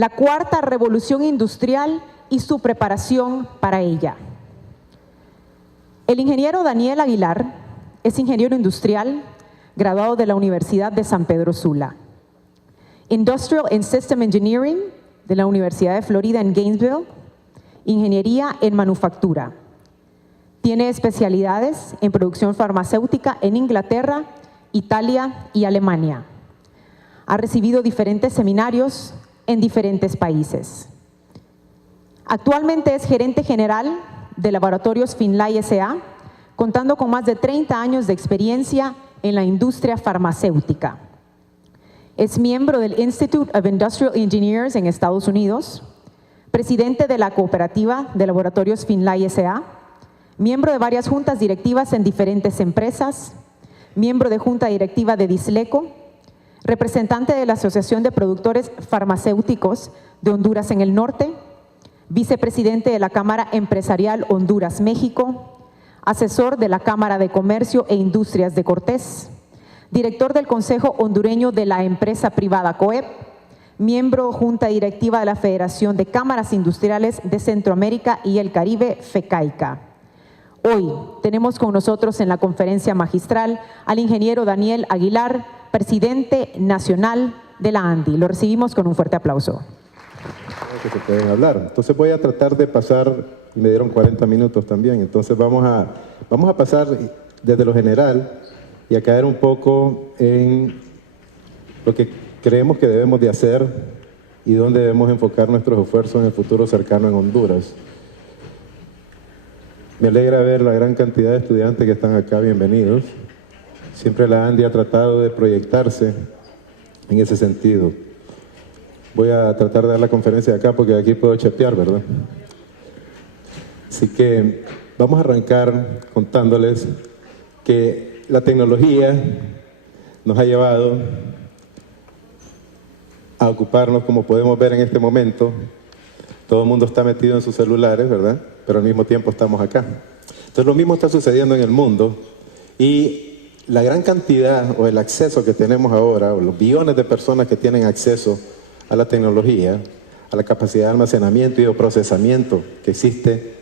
la cuarta revolución industrial y su preparación para ella. El ingeniero Daniel Aguilar es ingeniero industrial, graduado de la Universidad de San Pedro Sula. Industrial and System Engineering de la Universidad de Florida en Gainesville. Ingeniería en manufactura. Tiene especialidades en producción farmacéutica en Inglaterra, Italia y Alemania. Ha recibido diferentes seminarios en diferentes países. Actualmente es gerente general de Laboratorios Finlay S.A., contando con más de 30 años de experiencia en la industria farmacéutica. Es miembro del Institute of Industrial Engineers en Estados Unidos, presidente de la cooperativa de Laboratorios Finlay S.A., miembro de varias juntas directivas en diferentes empresas, miembro de junta directiva de Disleco, representante de la Asociación de Productores Farmacéuticos de Honduras en el Norte, vicepresidente de la Cámara Empresarial Honduras-México, asesor de la Cámara de Comercio e Industrias de Cortés, director del Consejo Hondureño de la Empresa Privada COEP, miembro junta directiva de la Federación de Cámaras Industriales de Centroamérica y el Caribe, FECAICA. Hoy tenemos con nosotros en la conferencia magistral al ingeniero Daniel Aguilar, presidente nacional de la ANDI. Lo recibimos con un fuerte aplauso. Que se pueden hablar. Entonces voy a tratar de pasar, me dieron 40 minutos también, entonces vamos a pasar desde lo general y a caer un poco en lo que creemos que debemos de hacer y dónde debemos enfocar nuestros esfuerzos en el futuro cercano en Honduras. Me alegra ver la gran cantidad de estudiantes que están acá, bienvenidos. Siempre la ANDI ha tratado de proyectarse en ese sentido. Voy a tratar de dar la conferencia de acá porque de aquí puedo chapear, ¿verdad? Así que vamos a arrancar contándoles que la tecnología nos ha llevado a ocuparnos, como podemos ver en este momento. Todo el mundo está metido en sus celulares, ¿verdad? Pero al mismo tiempo estamos acá. Entonces lo mismo está sucediendo en el mundo y la gran cantidad o el acceso que tenemos ahora, o los billones de personas que tienen acceso a la tecnología, a la capacidad de almacenamiento y de procesamiento que existe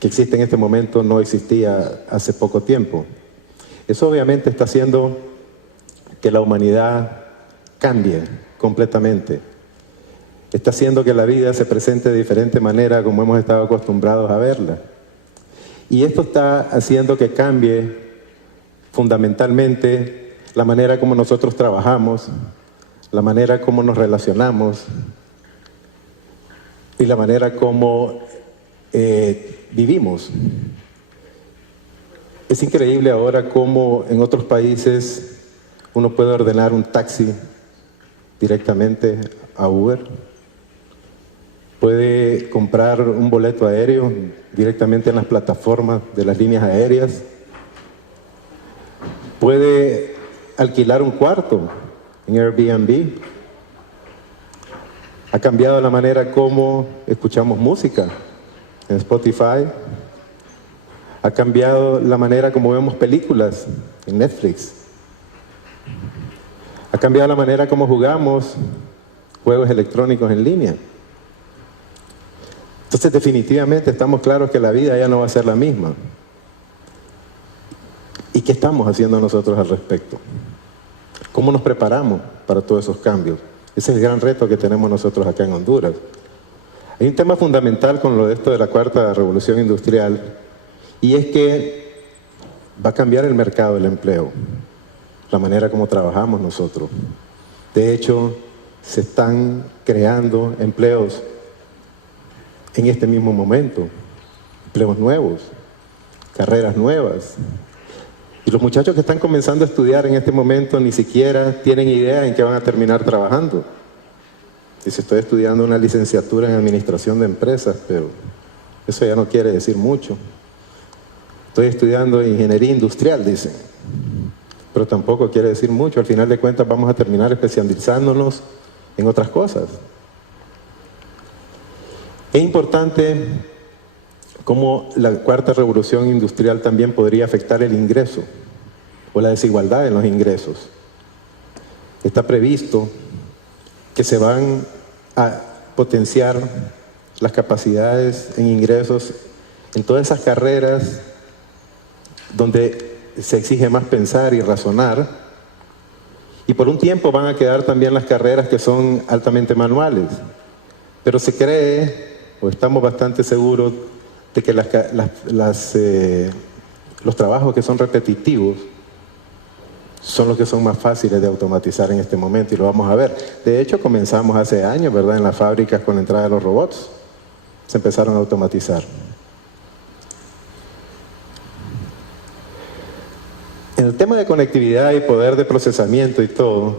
en este momento, no existía hace poco tiempo. Eso obviamente está haciendo que la humanidad cambie completamente. Está haciendo que la vida se presente de diferente manera como hemos estado acostumbrados a verla. Y esto está haciendo que cambie fundamentalmente la manera como nosotros trabajamos, la manera como nos relacionamos y la manera como vivimos. Es increíble ahora cómo en otros países uno puede ordenar un taxi directamente a Uber, puede comprar un boleto aéreo directamente en las plataformas de las líneas aéreas, puede alquilar un cuarto en Airbnb. Ha cambiado la manera como escuchamos música en Spotify. Ha cambiado la manera como vemos películas en Netflix. Ha cambiado la manera como jugamos juegos electrónicos en línea. Entonces definitivamente estamos claros que la vida ya no va a ser la misma. ¿Y qué estamos haciendo nosotros al respecto? ¿Cómo nos preparamos para todos esos cambios? Ese es el gran reto que tenemos nosotros acá en Honduras. Hay un tema fundamental con lo de esto de la cuarta revolución industrial, y es que va a cambiar el mercado del empleo, la manera como trabajamos nosotros. De hecho, se están creando empleos en este mismo momento, empleos nuevos, carreras nuevas. Y los muchachos que están comenzando a estudiar en este momento ni siquiera tienen idea en qué van a terminar trabajando. Dice, estoy estudiando una licenciatura en administración de empresas, pero eso ya no quiere decir mucho. Estoy estudiando ingeniería industrial, dicen, pero tampoco quiere decir mucho. Al final de cuentas vamos a terminar especializándonos en otras cosas. Es importante cómo la cuarta revolución industrial también podría afectar el ingreso o la desigualdad en los ingresos. Está previsto que se van a potenciar las capacidades en ingresos en todas esas carreras donde se exige más pensar y razonar. Y por un tiempo van a quedar también las carreras que son altamente manuales. Pero se cree, o estamos bastante seguros, de que los trabajos que son repetitivos son los que son más fáciles de automatizar en este momento, y lo vamos a ver. De hecho, comenzamos hace años, ¿verdad?, en las fábricas con la entrada de los robots. Se empezaron a automatizar. En el tema de conectividad y poder de procesamiento y todo,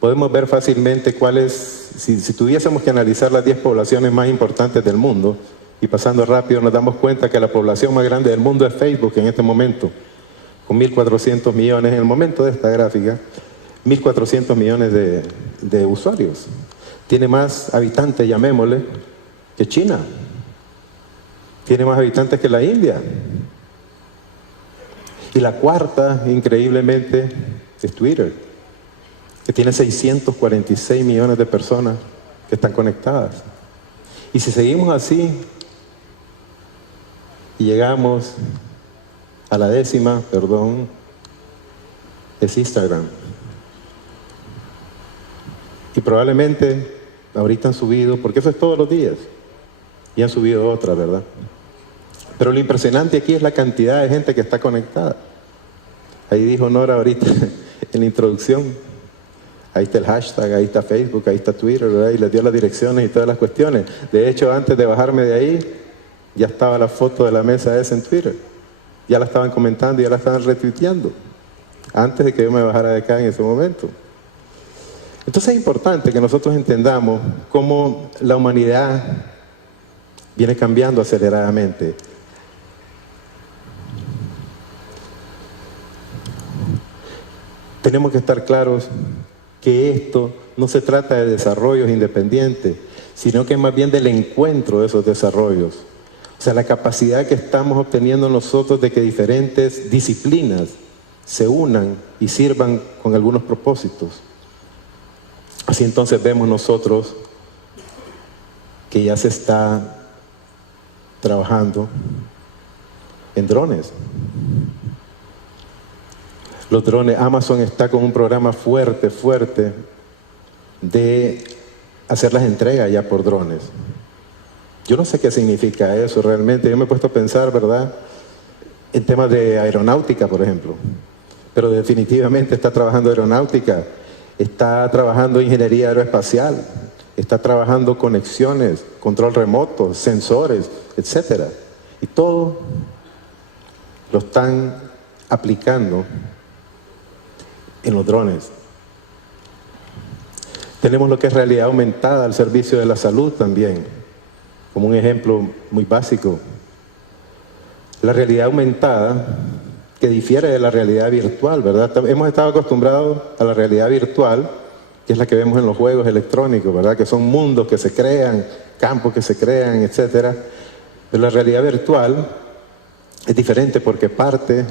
podemos ver fácilmente cuáles, si tuviésemos que analizar las 10 poblaciones más importantes del mundo, y pasando rápido nos damos cuenta que la población más grande del mundo es Facebook en este momento, con 1.400 millones en el momento de esta gráfica, 1.400 millones de usuarios. Tiene más habitantes, llamémosle, que China. Tiene más habitantes que la India. Y la cuarta, increíblemente, es Twitter, que tiene 646 millones de personas que están conectadas. Y si seguimos así y llegamos a la 10ª, es Instagram. Y probablemente ahorita han subido, porque eso es todos los días, y han subido otras, ¿verdad? Pero lo impresionante aquí es la cantidad de gente que está conectada. Ahí dijo Nora ahorita en la introducción, ahí está el hashtag, ahí está Facebook, ahí está Twitter, ¿verdad? Y les dio las direcciones y todas las cuestiones. De hecho, antes de bajarme de ahí, ya estaba la foto de la mesa esa en Twitter. Ya la estaban comentando y ya la estaban retuiteando, antes de que yo me bajara de acá en ese momento. Entonces es importante que nosotros entendamos cómo la humanidad viene cambiando aceleradamente. Tenemos que estar claros que esto no se trata de desarrollos independientes, sino que es más bien del encuentro de esos desarrollos. O sea, la capacidad que estamos obteniendo nosotros de que diferentes disciplinas se unan y sirvan con algunos propósitos. Así entonces vemos nosotros que ya se está trabajando en drones. Los drones, Amazon está con un programa fuerte de hacer las entregas ya por drones. Yo no sé qué significa eso realmente. Yo me he puesto a pensar, ¿verdad?, en temas de aeronáutica, por ejemplo. Pero definitivamente está trabajando aeronáutica, está trabajando ingeniería aeroespacial, está trabajando conexiones, control remoto, sensores, etc. Y todo lo están aplicando en los drones. Tenemos lo que es realidad aumentada al servicio de la salud también, como un ejemplo muy básico. La realidad aumentada, que difiere de la realidad virtual, ¿verdad? Hemos estado acostumbrados a la realidad virtual, que es la que vemos en los juegos electrónicos, ¿verdad? Que son mundos que se crean, campos que se crean, etc. Pero la realidad virtual es diferente porque parte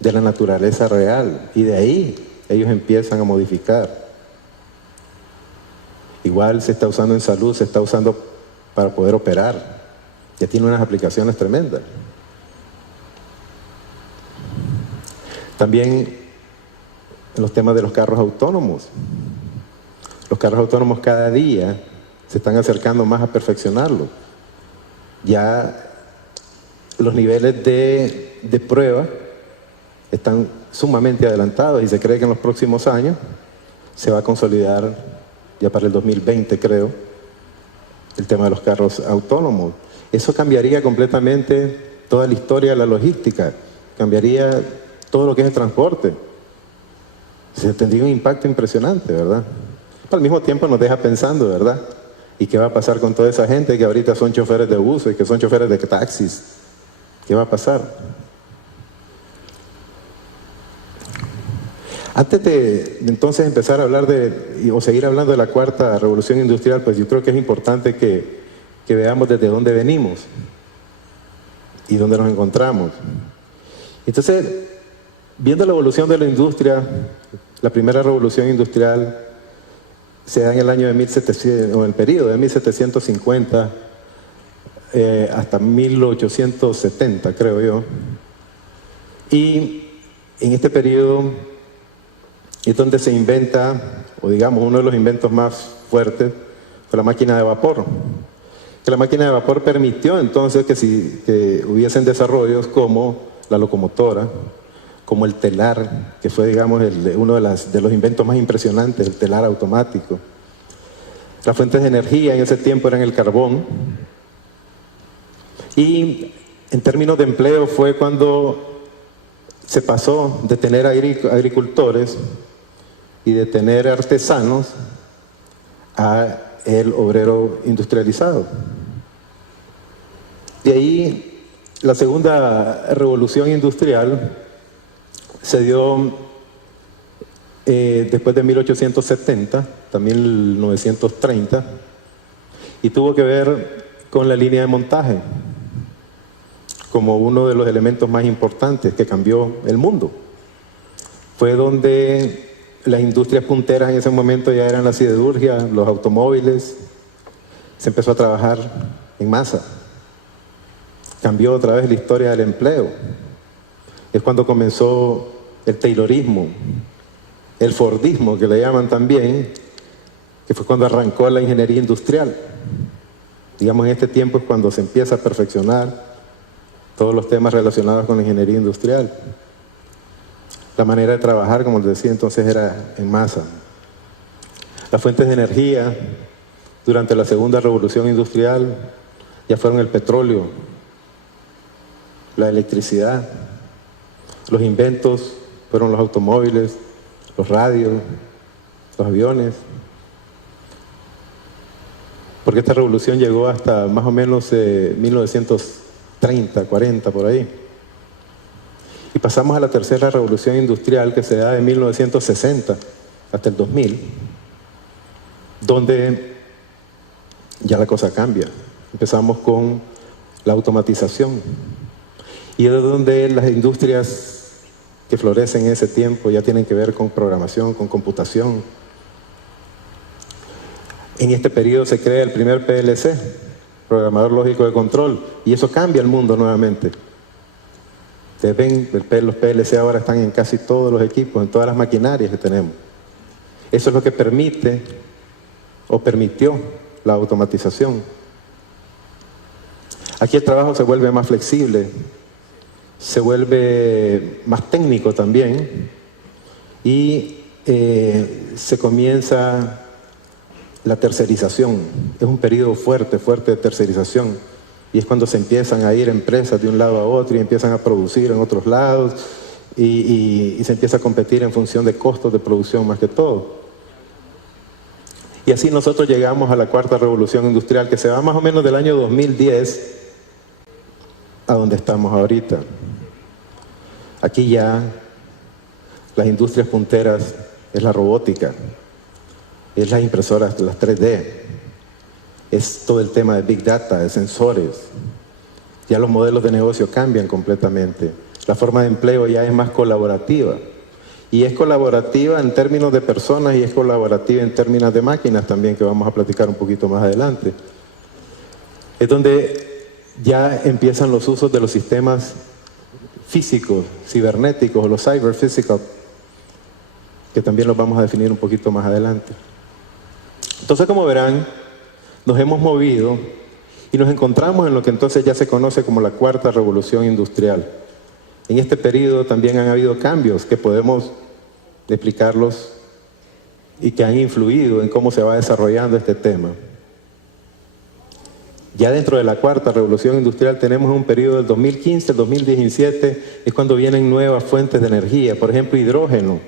de la naturaleza real, y de ahí ellos empiezan a modificar. Igual se está usando en salud, se está usando para poder operar. Ya tiene unas aplicaciones tremendas. También en los temas de los carros autónomos. Los carros autónomos cada día se están acercando más a perfeccionarlo. Ya los niveles de prueba están sumamente adelantados y se cree que en los próximos años se va a consolidar, ya para el 2020 creo, el tema de los carros autónomos. Eso cambiaría completamente toda la historia de la logística, cambiaría todo lo que es el transporte. Se tendría un impacto impresionante, ¿verdad? Pero al mismo tiempo nos deja pensando, ¿verdad? ¿Y qué va a pasar con toda esa gente que ahorita son choferes de buses y que son choferes de taxis? ¿Qué va a pasar? Antes de entonces empezar a hablar o seguir hablando de la cuarta revolución industrial, pues yo creo que es importante que veamos desde dónde venimos y dónde nos encontramos. Entonces, viendo la evolución de la industria, la primera revolución industrial se da en el año de 1700, o en el periodo de 1750 hasta 1870, creo yo. Y en este periodo es donde se inventa, o digamos, uno de los inventos más fuertes fue la máquina de vapor. Que la máquina de vapor permitió entonces que hubiesen desarrollos como la locomotora, como el telar, que fue, digamos, uno de los inventos más impresionantes, el telar automático. Las fuentes de energía en ese tiempo eran el carbón. Y en términos de empleo fue cuando se pasó de tener agricultores y de tener artesanos a el obrero industrializado. De ahí la segunda revolución industrial se dio después de 1870, hasta 1930, y tuvo que ver con la línea de montaje como uno de los elementos más importantes que cambió el mundo. Fue donde las industrias punteras en ese momento ya eran la siderurgia, los automóviles, se empezó a trabajar en masa. Cambió otra vez la historia del empleo. Es cuando comenzó el taylorismo, el fordismo, que le llaman también, que fue cuando arrancó la ingeniería industrial. Digamos, en este tiempo es cuando se empieza a perfeccionar todos los temas relacionados con la ingeniería industrial. La manera de trabajar, como les decía, entonces era en masa. Las fuentes de energía durante la segunda revolución industrial ya fueron el petróleo, la electricidad. Los inventos fueron los automóviles, los radios, los aviones. Porque esta revolución llegó hasta más o menos 1930, 40, por ahí. Y pasamos a la tercera revolución industrial, que se da de 1960 hasta el 2000, donde ya la cosa cambia. Empezamos con la automatización. Y es donde las industrias que florecen en ese tiempo ya tienen que ver con programación, con computación. En este periodo se crea el primer PLC, Programador Lógico de Control, y eso cambia el mundo nuevamente. Ustedes ven, los PLC ahora están en casi todos los equipos, en todas las maquinarias que tenemos. Eso es lo que permite, o permitió, la automatización. Aquí el trabajo se vuelve más flexible, se vuelve más técnico también, y se comienza la tercerización. Es un periodo fuerte de tercerización, y es cuando se empiezan a ir empresas de un lado a otro y empiezan a producir en otros lados, y se empieza a competir en función de costos de producción más que todo. Y así nosotros llegamos a la cuarta revolución industrial, que se va más o menos del año 2010 a donde estamos ahorita. Aquí ya las industrias punteras es la robótica, es las impresoras, las 3D, es todo el tema de Big Data, de sensores. Ya los modelos de negocio cambian completamente. La forma de empleo ya es más colaborativa. Y es colaborativa en términos de personas y es colaborativa en términos de máquinas también, que vamos a platicar un poquito más adelante. Es donde ya empiezan los usos de los sistemas físicos, cibernéticos, o los cyber physical, que también los vamos a definir un poquito más adelante. Entonces, como verán, nos hemos movido y nos encontramos en lo que entonces ya se conoce como la cuarta revolución industrial. En este periodo también han habido cambios que podemos explicarlos y que han influido en cómo se va desarrollando este tema. Ya dentro de la cuarta revolución industrial tenemos un periodo del 2015 al 2017, es cuando vienen nuevas fuentes de energía, por ejemplo hidrógeno,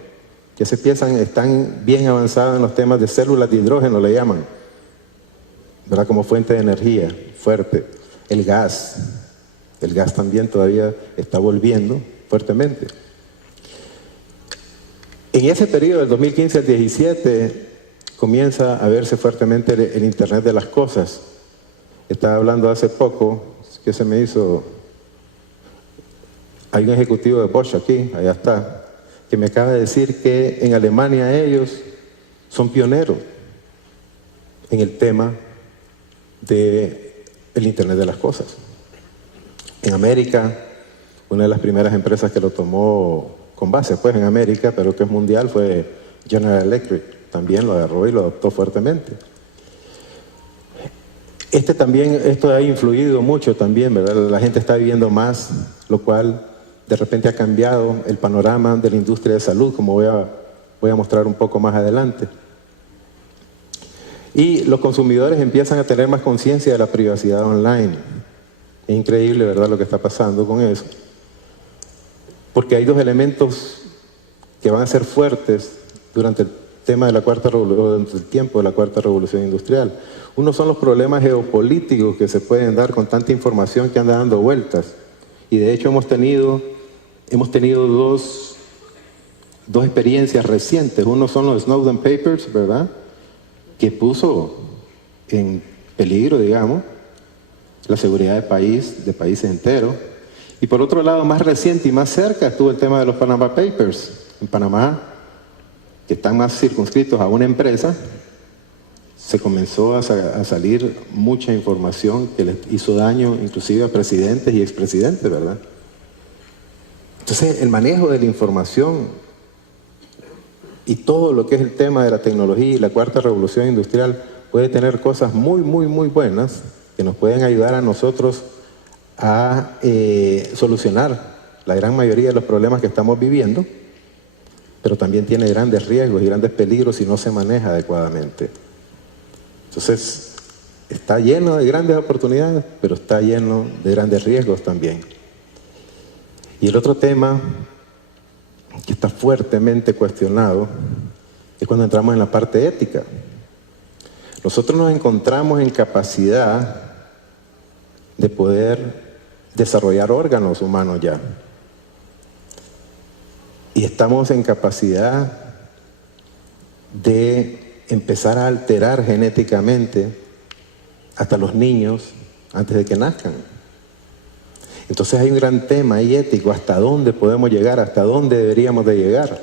que se piensan, están bien avanzados en los temas de células de hidrógeno, le llaman, ¿verdad? Como fuente de energía fuerte. El gas también todavía está volviendo fuertemente. En ese periodo del 2015 al 2017 comienza a verse fuertemente el Internet de las cosas. Estaba hablando hace poco, que se me hizo, hay un ejecutivo de Bosch aquí, allá está, que me acaba de decir que en Alemania ellos son pioneros en el tema del Internet de las cosas. En América, una de las primeras empresas que lo tomó con base pues en América, pero que es mundial, fue General Electric. También lo agarró y lo adoptó fuertemente. Esto ha influido mucho también, ¿verdad? La gente está viviendo más, lo cual de repente ha cambiado el panorama de la industria de salud, como voy a mostrar un poco más adelante. Y los consumidores empiezan a tener más conciencia de la privacidad online. Es increíble, ¿verdad?, lo que está pasando con eso. Porque hay dos elementos que van a ser fuertes durante el tiempo de la cuarta revolución industrial. Uno son los problemas geopolíticos que se pueden dar con tanta información que anda dando vueltas. Y de hecho hemos tenido dos experiencias recientes. Uno son los Snowden Papers, ¿verdad?, que puso en peligro, digamos, la seguridad de países enteros. Y por otro lado, más reciente y más cerca, estuvo el tema de los Panama Papers. En Panamá, que están más circunscritos a una empresa, se comenzó a salir mucha información que les hizo daño inclusive a presidentes y expresidentes, ¿verdad? Entonces, el manejo de la información y todo lo que es el tema de la tecnología y la cuarta revolución industrial puede tener cosas muy, muy, muy buenas que nos pueden ayudar a nosotros a solucionar la gran mayoría de los problemas que estamos viviendo, pero también tiene grandes riesgos y grandes peligros si no se maneja adecuadamente. Entonces, está lleno de grandes oportunidades, pero está lleno de grandes riesgos también. Y el otro tema que está fuertemente cuestionado es cuando entramos en la parte ética. Nosotros nos encontramos en capacidad de poder desarrollar órganos humanos ya. Y estamos en capacidad de empezar a alterar genéticamente hasta los niños antes de que nazcan. Entonces hay un gran tema ahí ético, hasta dónde podemos llegar, hasta dónde deberíamos de llegar.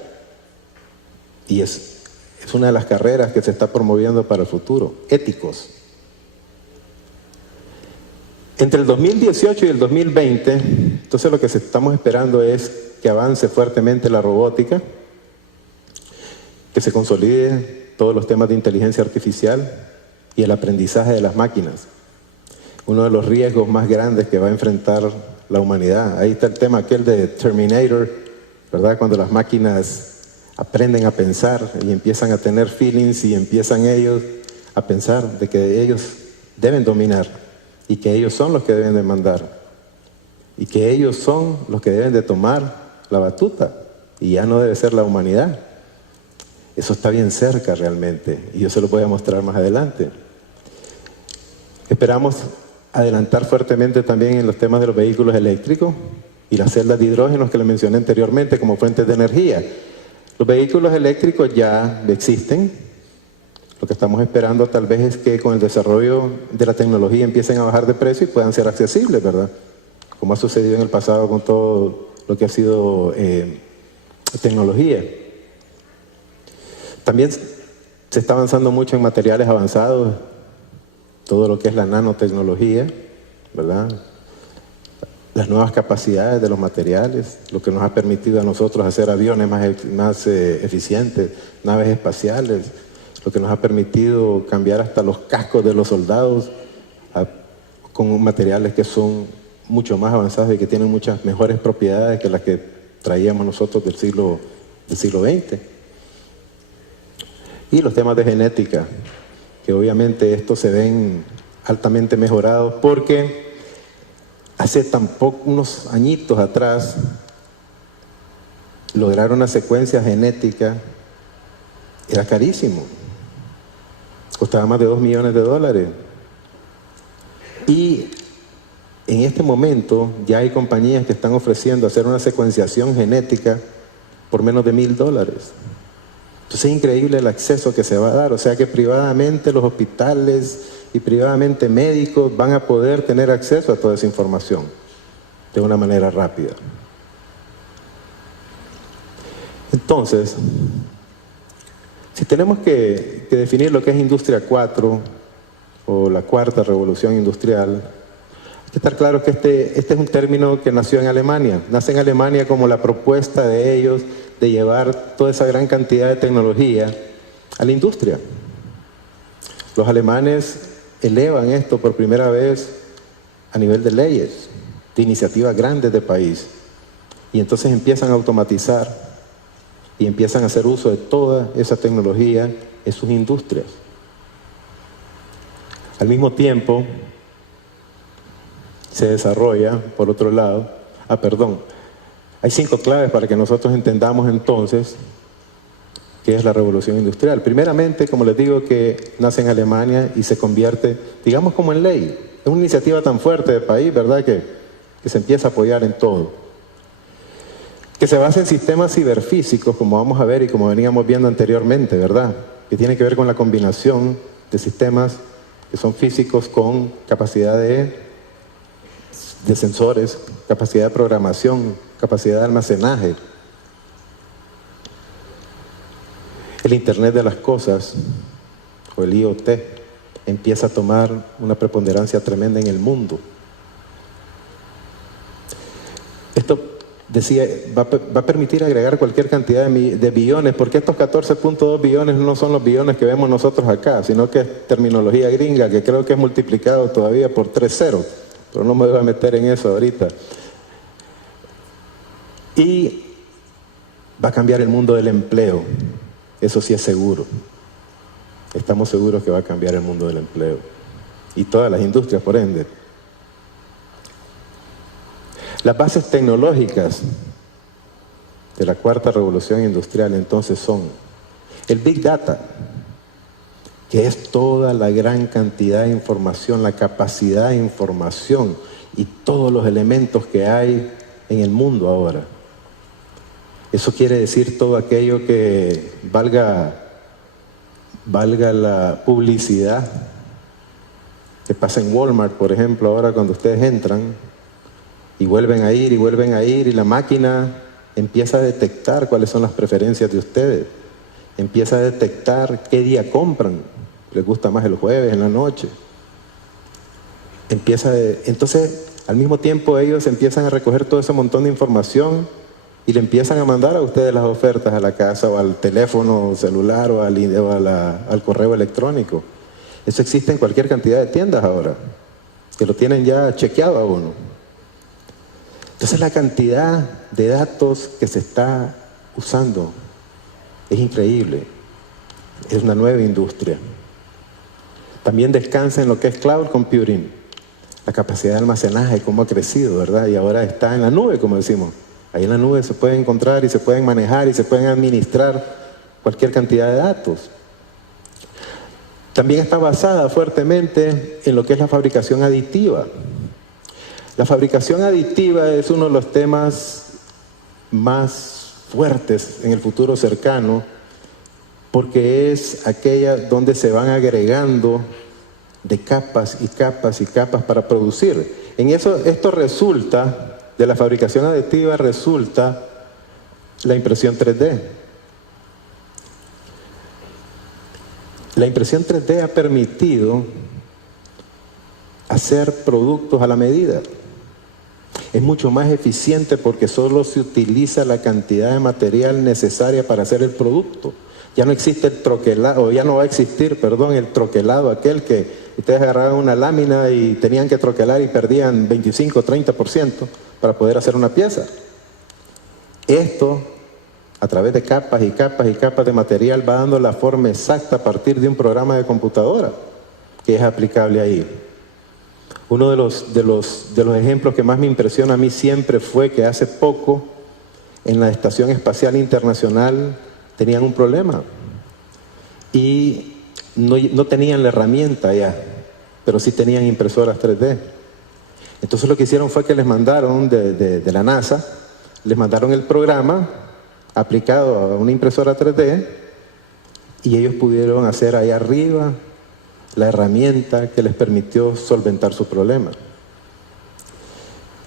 Y es una de las carreras que se está promoviendo para el futuro, éticos. Entre el 2018 y el 2020, entonces lo que estamos esperando es que avance fuertemente la robótica, que se consolide todos los temas de inteligencia artificial y el aprendizaje de las máquinas. Uno de los riesgos más grandes que va a enfrentar la humanidad. Ahí está el tema aquel de Terminator, ¿verdad? Cuando las máquinas aprenden a pensar y empiezan a tener feelings y empiezan ellos a pensar de que ellos deben dominar y que ellos son los que deben de mandar y que ellos son los que deben de tomar la batuta y ya no debe ser la humanidad. Eso está bien cerca realmente y yo se lo voy a mostrar más adelante. Esperamos adelantar fuertemente también en los temas de los vehículos eléctricos y las celdas de hidrógeno que les mencioné anteriormente como fuentes de energía. Los vehículos eléctricos ya existen. Lo que estamos esperando tal vez es que con el desarrollo de la tecnología empiecen a bajar de precio y puedan ser accesibles, ¿verdad? Como ha sucedido en el pasado con todo lo que ha sido tecnología. También se está avanzando mucho en materiales avanzados, todo lo que es la nanotecnología, ¿verdad? Las nuevas capacidades de los materiales, lo que nos ha permitido a nosotros hacer aviones más eficientes, naves espaciales, lo que nos ha permitido cambiar hasta los cascos de los soldados con materiales que son mucho más avanzados y que tienen muchas mejores propiedades que las que traíamos nosotros del siglo XX. Y los temas de genética, que obviamente estos se ven altamente mejorados porque hace unos añitos atrás lograr una secuencia genética era carísimo, costaba más de $2 millones. Y en este momento ya hay compañías que están ofreciendo hacer una secuenciación genética por menos de $1,000. Entonces es increíble el acceso que se va a dar, o sea que privadamente los hospitales y privadamente médicos van a poder tener acceso a toda esa información de una manera rápida. Entonces, Si tenemos que definir lo que es Industria 4 o la cuarta revolución industrial, hay que estar claro que este es un término que nació en Alemania. Nace en Alemania como la propuesta de ellos de llevar toda esa gran cantidad de tecnología a la industria. Los alemanes elevan esto por primera vez a nivel de leyes, de iniciativas grandes de país. Y entonces empiezan a automatizar y empiezan a hacer uso de toda esa tecnología en sus industrias. Al mismo tiempo, se desarrolla, por otro lado, hay 5 claves para que nosotros entendamos entonces qué es la revolución industrial. Primeramente, como les digo, que nace en Alemania y se convierte, digamos, como en ley. Es una iniciativa tan fuerte del país, ¿verdad?, que se empieza a apoyar en todo. Que se basa en sistemas ciberfísicos, como vamos a ver y como veníamos viendo anteriormente, ¿verdad?, que tiene que ver con la combinación de sistemas que son físicos con capacidad de sensores, capacidad de programación, capacidad de almacenaje. El Internet de las Cosas, o el IoT, empieza a tomar una preponderancia tremenda en el mundo. Esto, decía, va a permitir agregar cualquier cantidad de billones, porque estos 14.2 billones no son los billones que vemos nosotros acá, sino que es terminología gringa, que creo que es multiplicado todavía por 3 ceros, pero no me voy a meter en eso ahorita. Y va a cambiar el mundo del empleo. Eso sí es seguro. Estamos seguros que va a cambiar el mundo del empleo. Y todas las industrias, por ende. Las bases tecnológicas de la cuarta revolución industrial entonces son el Big Data, que es toda la gran cantidad de información, la capacidad de información y todos los elementos que hay en el mundo ahora. Eso quiere decir todo aquello que valga la publicidad que pasa en Walmart, por ejemplo, ahora cuando ustedes entran y vuelven a ir y la máquina empieza a detectar cuáles son las preferencias de ustedes, empieza a detectar qué día compran, les gusta más el jueves, en la noche. Entonces, al mismo tiempo ellos empiezan a recoger todo ese montón de información y le empiezan a mandar a ustedes las ofertas a la casa o al teléfono celular o al correo electrónico. Eso existe en cualquier cantidad de tiendas ahora, que lo tienen ya chequeado a uno. Entonces la cantidad de datos que se está usando es increíble. Es una nueva industria. También descansa en lo que es cloud computing, la capacidad de almacenaje, cómo ha crecido, ¿verdad? Y ahora está en la nube, como decimos. Ahí en la nube se pueden encontrar y se pueden manejar y se pueden administrar cualquier cantidad de datos. También está basada fuertemente en lo que es la fabricación aditiva. La fabricación aditiva es uno de los temas más fuertes en el futuro cercano, porque es aquella donde se van agregando de capas y capas y capas para producir. En eso, esto resulta, de la fabricación aditiva resulta la impresión 3D. La impresión 3D ha permitido hacer productos a la medida. Es mucho más eficiente porque solo se utiliza la cantidad de material necesaria para hacer el producto. Ya no existe el troquelado, o ya no va a existir, perdón, el troquelado, aquel que ustedes agarraban una lámina y tenían que troquelar y perdían 25 30% para poder hacer una pieza. Esto, a través de capas y capas y capas de material, va dando la forma exacta a partir de un programa de computadora que es aplicable ahí. Uno de los ejemplos que más me impresiona a mí siempre fue que hace poco en la Estación Espacial Internacional tenían un problema y no tenían la herramienta ya, pero sí tenían impresoras 3D. Entonces lo que hicieron fue que les mandaron de la NASA, les mandaron el programa aplicado a una impresora 3D y ellos pudieron hacer ahí arriba la herramienta que les permitió solventar su problema.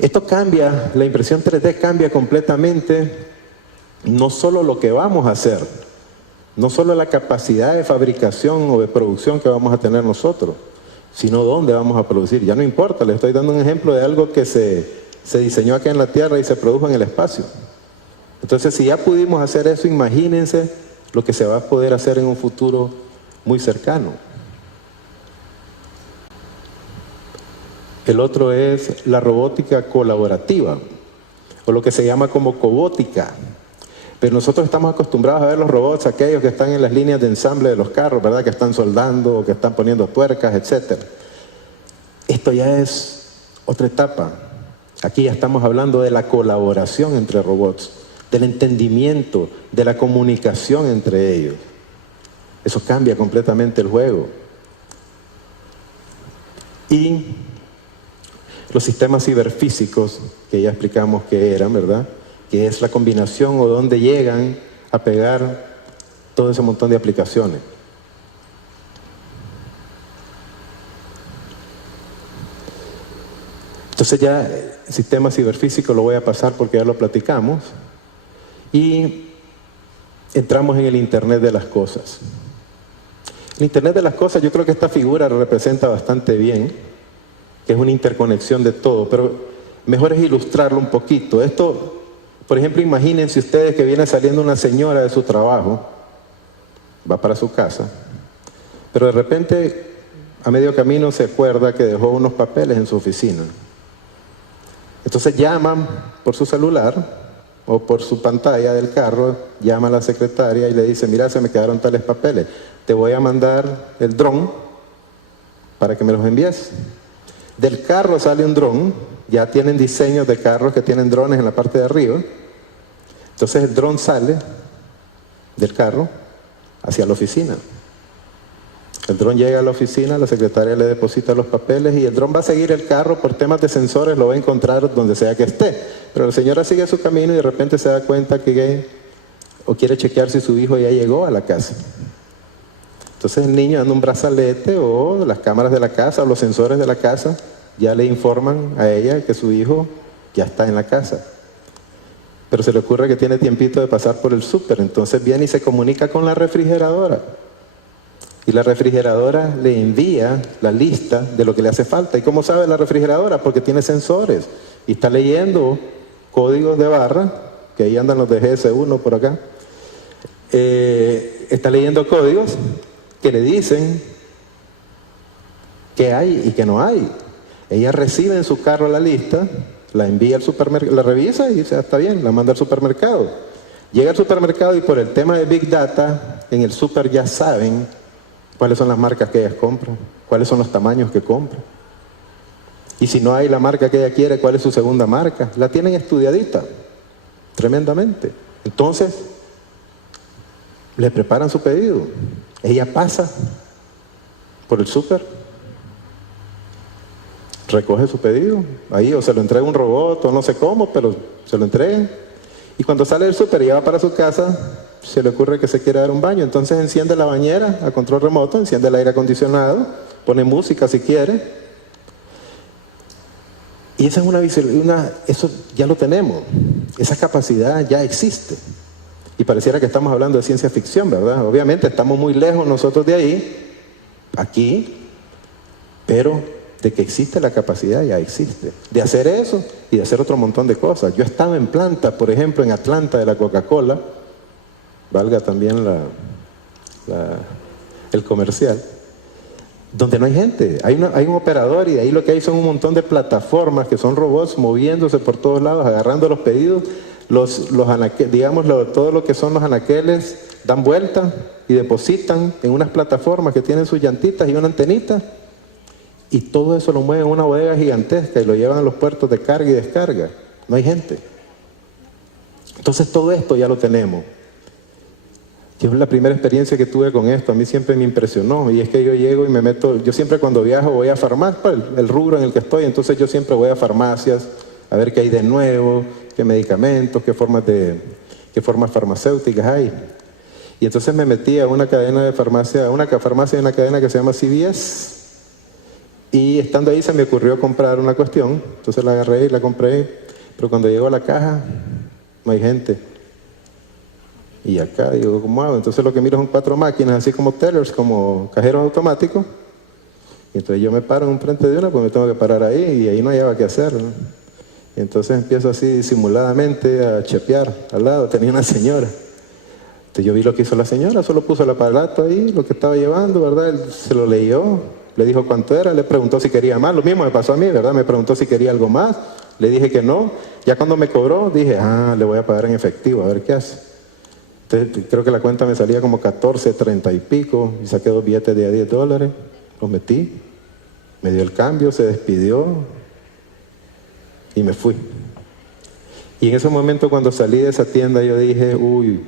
Esto cambia, la impresión 3D cambia completamente no solo lo que vamos a hacer, No solo la capacidad de fabricación o de producción que vamos a tener nosotros, sino dónde vamos a producir. Ya no importa, les estoy dando un ejemplo de algo que se diseñó acá en la Tierra y se produjo en el espacio. Entonces, si ya pudimos hacer eso, imagínense lo que se va a poder hacer en un futuro muy cercano. El otro es la robótica colaborativa, o lo que se llama como cobótica. Pero nosotros estamos acostumbrados a ver los robots, aquellos que están en las líneas de ensamble de los carros, ¿verdad? Que están soldando, que están poniendo tuercas, etc. Esto ya es otra etapa. Aquí ya estamos hablando de la colaboración entre robots, del entendimiento, de la comunicación entre ellos. Eso cambia completamente el juego. Y los sistemas ciberfísicos, que ya explicamos qué eran, ¿verdad? Que es la combinación o donde llegan a pegar todo ese montón de aplicaciones. Entonces ya el sistema ciberfísico lo voy a pasar porque ya lo platicamos. Y entramos en el Internet de las cosas. El Internet de las cosas, yo creo que esta figura representa bastante bien, que es una interconexión de todo, pero mejor es ilustrarlo un poquito. Esto, por ejemplo, imagínense ustedes que viene saliendo una señora de su trabajo, va para su casa, pero de repente a medio camino se acuerda que dejó unos papeles en su oficina. Entonces llaman por su celular o por su pantalla del carro, llama a la secretaria y le dice, mira, se me quedaron tales papeles, te voy a mandar el dron para que me los envíes. Del carro sale un dron, ya tienen diseños de carros que tienen drones en la parte de arriba. Entonces el dron sale del carro hacia la oficina. El dron llega a la oficina, la secretaria le deposita los papeles y el dron va a seguir el carro por temas de sensores, lo va a encontrar donde sea que esté. Pero la señora sigue su camino y de repente se da cuenta que o quiere chequear si su hijo ya llegó a la casa. Entonces el niño anda un brazalete o las cámaras de la casa o los sensores de la casa ya le informan a ella que su hijo ya está en la casa. Pero se le ocurre que tiene tiempito de pasar por el súper, entonces viene y se comunica con la refrigeradora. Y la refrigeradora le envía la lista de lo que le hace falta. ¿Y cómo sabe la refrigeradora? Porque tiene sensores y está leyendo códigos de barra, que ahí andan los de GS1 por acá. Está leyendo códigos que le dicen qué hay y qué no hay. Ella recibe en su carro la lista, la envía al supermercado, la revisa y dice, está bien, la manda al supermercado. Llega al supermercado y por el tema de Big Data, en el super ya saben cuáles son las marcas que ellas compran, cuáles son los tamaños que compran. Y si no hay la marca que ella quiere, ¿cuál es su segunda marca? La tienen estudiadita, tremendamente. Entonces, le preparan su pedido. Ella pasa por el súper, recoge su pedido, ahí o se lo entrega un robot o no sé cómo, pero se lo entrega. Y cuando sale del súper y va para su casa, se le ocurre que se quiere dar un baño. Entonces enciende la bañera a control remoto, enciende el aire acondicionado, pone música si quiere. Y esa es eso ya lo tenemos, esa capacidad ya existe. Y pareciera que estamos hablando de ciencia ficción, ¿verdad? Obviamente estamos muy lejos nosotros de ahí, aquí, pero de que existe la capacidad ya existe. De hacer eso y de hacer otro montón de cosas. Yo estaba en plantas, por ejemplo, en Atlanta de la Coca-Cola, valga también el comercial, donde no hay gente, hay un operador y de ahí lo que hay son un montón de plataformas que son robots moviéndose por todos lados, agarrando los pedidos. Todo lo que son los anaqueles dan vuelta y depositan en unas plataformas que tienen sus llantitas y una antenita y todo eso lo mueven en una bodega gigantesca y lo llevan a los puertos de carga y descarga. No hay gente. Entonces todo esto ya lo tenemos. Yo la primera experiencia que tuve con esto, a mí siempre me impresionó y es que yo llego y me meto, yo siempre cuando viajo voy a farmacias, el rubro en el que estoy, entonces yo siempre voy a farmacias a ver qué hay de nuevo, qué medicamentos, qué formas farmacéuticas hay. Y entonces me metí a una cadena de farmacia, una cadena que se llama CVS, y estando ahí se me ocurrió comprar una cuestión, entonces la agarré y la compré, pero cuando llego a la caja no hay gente. Y acá digo, ¿cómo hago? Entonces lo que miro son 4 máquinas, así como tellers, como cajeros automáticos. Y entonces yo me paro enfrente de una, pues me tengo que parar ahí y ahí no hallaba qué hacer, ¿no? Y entonces empiezo así disimuladamente a chepear. Al lado tenía una señora. Entonces yo vi lo que hizo la señora, solo puso el aparato ahí, lo que estaba llevando, ¿verdad? Él se lo leyó, le dijo cuánto era, le preguntó si quería más. Lo mismo me pasó a mí, ¿verdad? Me preguntó si quería algo más, le dije que no. Ya cuando me cobró, dije, le voy a pagar en efectivo, a ver qué hace. Entonces creo que la cuenta me salía como 14.30 y pico, y saqué 2 billetes de a $10, los metí, me dio el cambio, se despidió y me fui. Y en ese momento cuando salí de esa tienda yo dije, uy,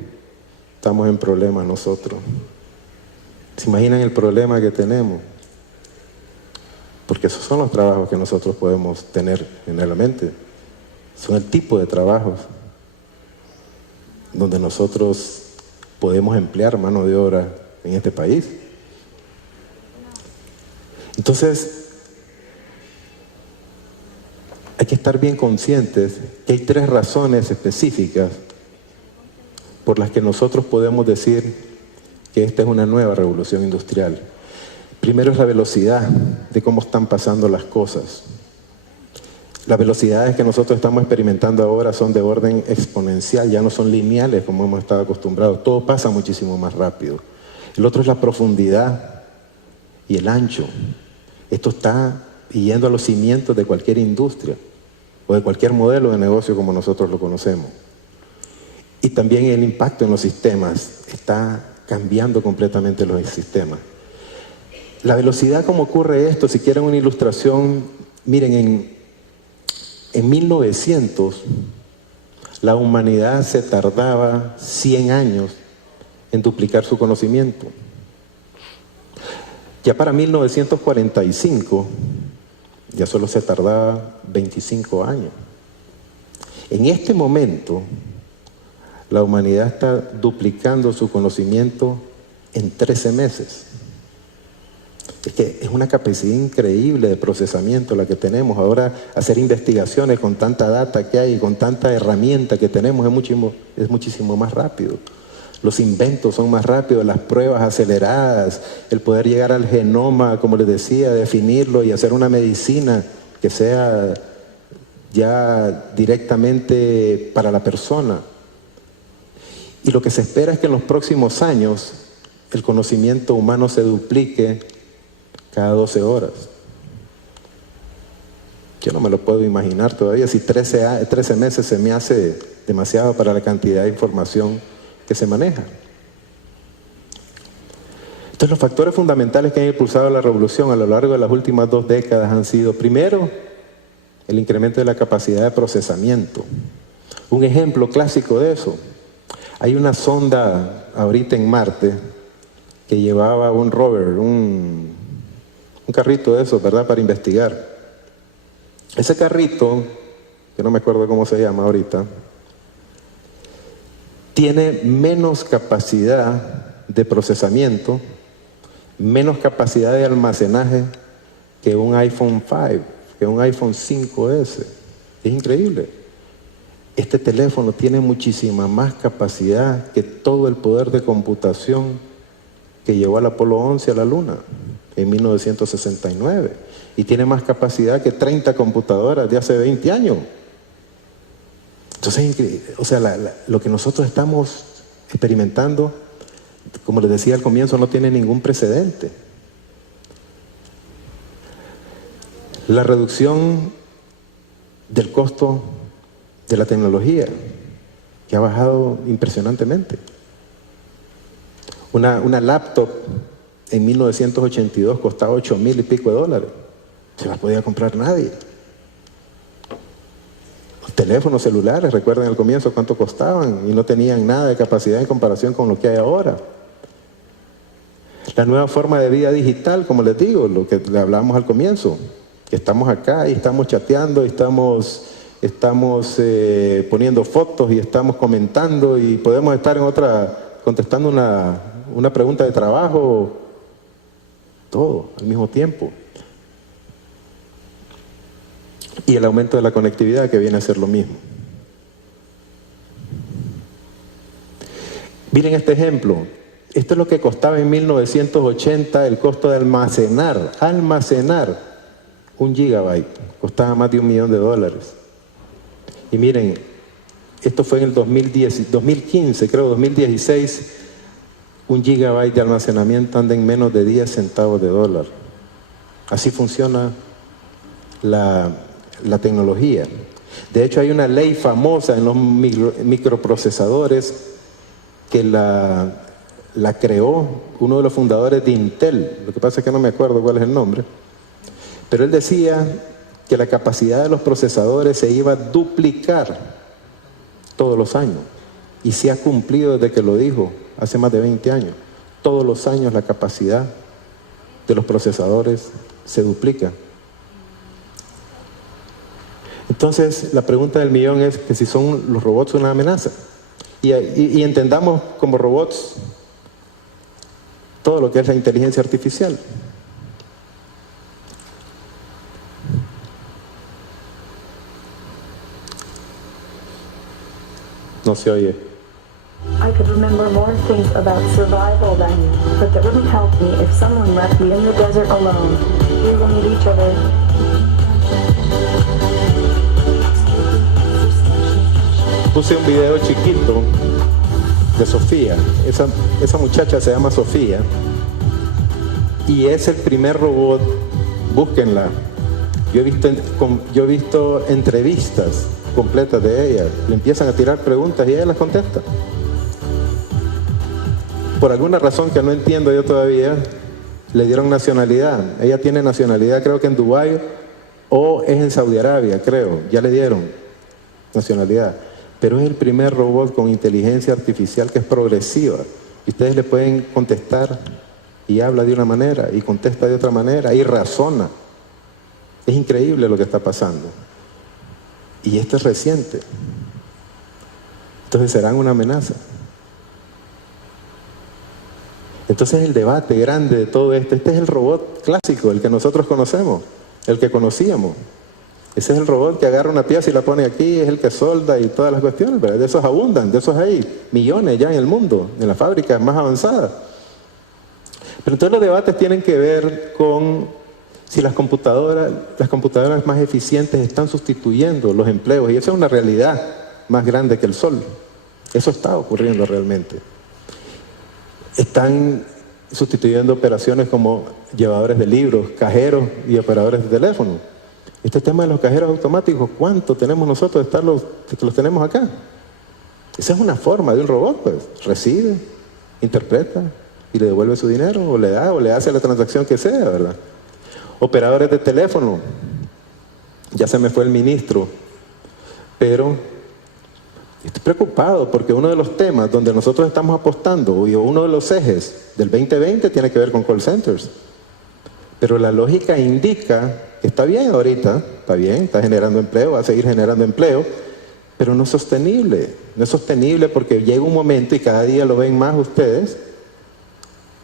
estamos en problema nosotros. ¿Se imaginan el problema que tenemos? Porque esos son los trabajos que nosotros podemos tener generalmente. Son el tipo de trabajos donde nosotros podemos emplear mano de obra en este país. Entonces, hay que estar bien conscientes que hay 3 razones específicas por las que nosotros podemos decir que esta es una nueva revolución industrial. Primero es la velocidad de cómo están pasando las cosas. Las velocidades que nosotros estamos experimentando ahora son de orden exponencial, ya no son lineales como hemos estado acostumbrados. Todo pasa muchísimo más rápido. El otro es la profundidad y el ancho. Esto está yendo a los cimientos de cualquier industria o de cualquier modelo de negocio como nosotros lo conocemos. Y también el impacto en los sistemas. Está cambiando completamente los sistemas. La velocidad, ¿cómo ocurre esto? Si quieren una ilustración, miren, en 1900 la humanidad se tardaba 100 años en duplicar su conocimiento. Ya para 1945 ya solo se tardaba 25 años. En este momento la humanidad está duplicando su conocimiento en 13 meses. Es que es una capacidad increíble de procesamiento la que tenemos. Ahora hacer investigaciones con tanta data que hay y con tanta herramienta que tenemos es muchísimo más rápido. Los inventos son más rápidos, las pruebas aceleradas, el poder llegar al genoma, como les decía, definirlo y hacer una medicina que sea ya directamente para la persona. Y lo que se espera es que en los próximos años el conocimiento humano se duplique cada 12 horas. Yo no me lo puedo imaginar todavía, si 13 meses se me hace demasiado para la cantidad de información que se maneja. Entonces los factores fundamentales que han impulsado la revolución a lo largo de las últimas 2 décadas han sido, primero, el incremento de la capacidad de procesamiento. Un ejemplo clásico de eso, hay una sonda ahorita en Marte que llevaba un rover, un carrito de esos, ¿verdad?, para investigar. Ese carrito, que no me acuerdo cómo se llama ahorita, tiene menos capacidad de procesamiento, menos capacidad de almacenaje que un iPhone 5, que un iPhone 5S. Es increíble. Este teléfono tiene muchísima más capacidad que todo el poder de computación que llevó al Apolo 11 a la Luna en 1969. Y tiene más capacidad que 30 computadoras de hace 20 años. Entonces, o sea, lo que nosotros estamos experimentando, como les decía al comienzo, no tiene ningún precedente. La reducción del costo de la tecnología, que ha bajado impresionantemente. Una laptop en 1982 costaba $8,000 y pico. Se la podía comprar nadie. Los teléfonos celulares, recuerden al comienzo cuánto costaban y no tenían nada de capacidad en comparación con lo que hay ahora. La nueva forma de vida digital, como les digo, lo que le hablamos al comienzo, que estamos acá y estamos chateando y estamos poniendo fotos y estamos comentando y podemos estar en otra, contestando una pregunta de trabajo, todo al mismo tiempo. Y el aumento de la conectividad, que viene a ser lo mismo. Miren este ejemplo. Esto es lo que costaba en 1980 el costo de almacenar 1 gigabyte. Costaba más de $1 millón. Y miren, esto fue en el 2015, creo, 2016, 1 gigabyte de almacenamiento anda en menos de 10 centavos de dólar. Así funciona la tecnología. De hecho, hay una ley famosa en los microprocesadores que la creó uno de los fundadores de Intel. Lo que pasa es que no me acuerdo cuál es el nombre. Pero él decía que la capacidad de los procesadores se iba a duplicar todos los años. Y se ha cumplido desde que lo dijo, hace más de 20 años. Todos los años la capacidad de los procesadores se duplica. Entonces, la pregunta del millón es que si son los robots una amenaza. Y entendamos como robots todo lo que es la inteligencia artificial. No se oye. I could remember more things about survival than you, but that wouldn't help me if someone left me in the desert alone. We will need each other. Puse un video chiquito de Sofía. Esa muchacha se llama Sofía y es el primer robot. Búsquenla. Yo he visto entrevistas completas de ella. Le empiezan a tirar preguntas y ella las contesta. Por alguna razón que no entiendo yo todavía, le dieron nacionalidad. Ella tiene nacionalidad, creo que en Dubái o es en Saudi Arabia, creo. Ya le dieron nacionalidad. Pero es el primer robot con inteligencia artificial que es progresiva. Y ustedes le pueden contestar y habla de una manera y contesta de otra manera y razona. Es increíble lo que está pasando. Y esto es reciente. Entonces serán una amenaza. Entonces el debate grande de todo esto, este es el robot clásico, el que nosotros conocemos, el que conocíamos. Ese es el robot que agarra una pieza y la pone aquí, es el que solda y todas las cuestiones, ¿verdad? De esos abundan, de esos hay millones ya en el mundo, en las fábricas más avanzadas. Pero entonces los debates tienen que ver con si las computadoras más eficientes están sustituyendo los empleos, y esa es una realidad más grande que el sol. Eso está ocurriendo realmente. Están sustituyendo operaciones como llevadores de libros, cajeros y operadores de teléfono. Este tema de los cajeros automáticos, ¿cuánto tenemos nosotros de que los tenemos acá? Esa es una forma de un robot, pues. Recibe, interpreta y le devuelve su dinero, o le hace la transacción que sea, ¿verdad? Operadores de teléfono. Ya se me fue el ministro, pero estoy preocupado porque uno de los temas donde nosotros estamos apostando, y uno de los ejes del 2020 tiene que ver con call centers. Pero la lógica indica que está bien ahorita, está bien, está generando empleo, va a seguir generando empleo, pero no es sostenible. No es sostenible porque llega un momento, y cada día lo ven más ustedes,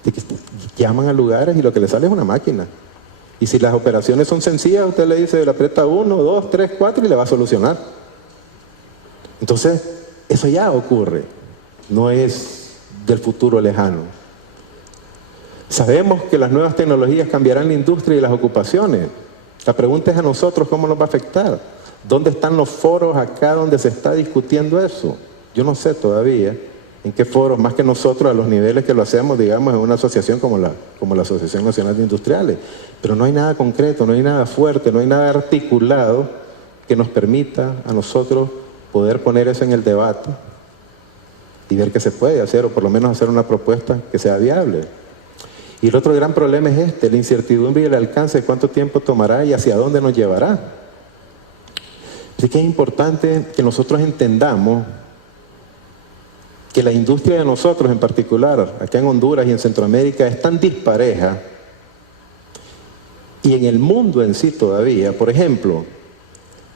de que llaman a lugares y lo que les sale es una máquina. Y si las operaciones son sencillas, usted le dice, le aprieta 1, 2, 3, 4 y le va a solucionar. Entonces, eso ya ocurre, no es del futuro lejano. Sabemos que las nuevas tecnologías cambiarán la industria y las ocupaciones. La pregunta es a nosotros, ¿cómo nos va a afectar? ¿Dónde están los foros acá donde se está discutiendo eso? Yo no sé todavía en qué foros, más que nosotros a los niveles que lo hacemos, digamos, en una asociación como la Asociación Nacional de Industriales. Pero no hay nada concreto, no hay nada fuerte, no hay nada articulado que nos permita a nosotros poder poner eso en el debate y ver qué se puede hacer, o por lo menos hacer una propuesta que sea viable. Y el otro gran problema es la incertidumbre y el alcance de cuánto tiempo tomará y hacia dónde nos llevará. Así que es importante que nosotros entendamos que la industria de nosotros en particular, acá en Honduras y en Centroamérica, es tan dispareja, y en el mundo en sí todavía. Por ejemplo,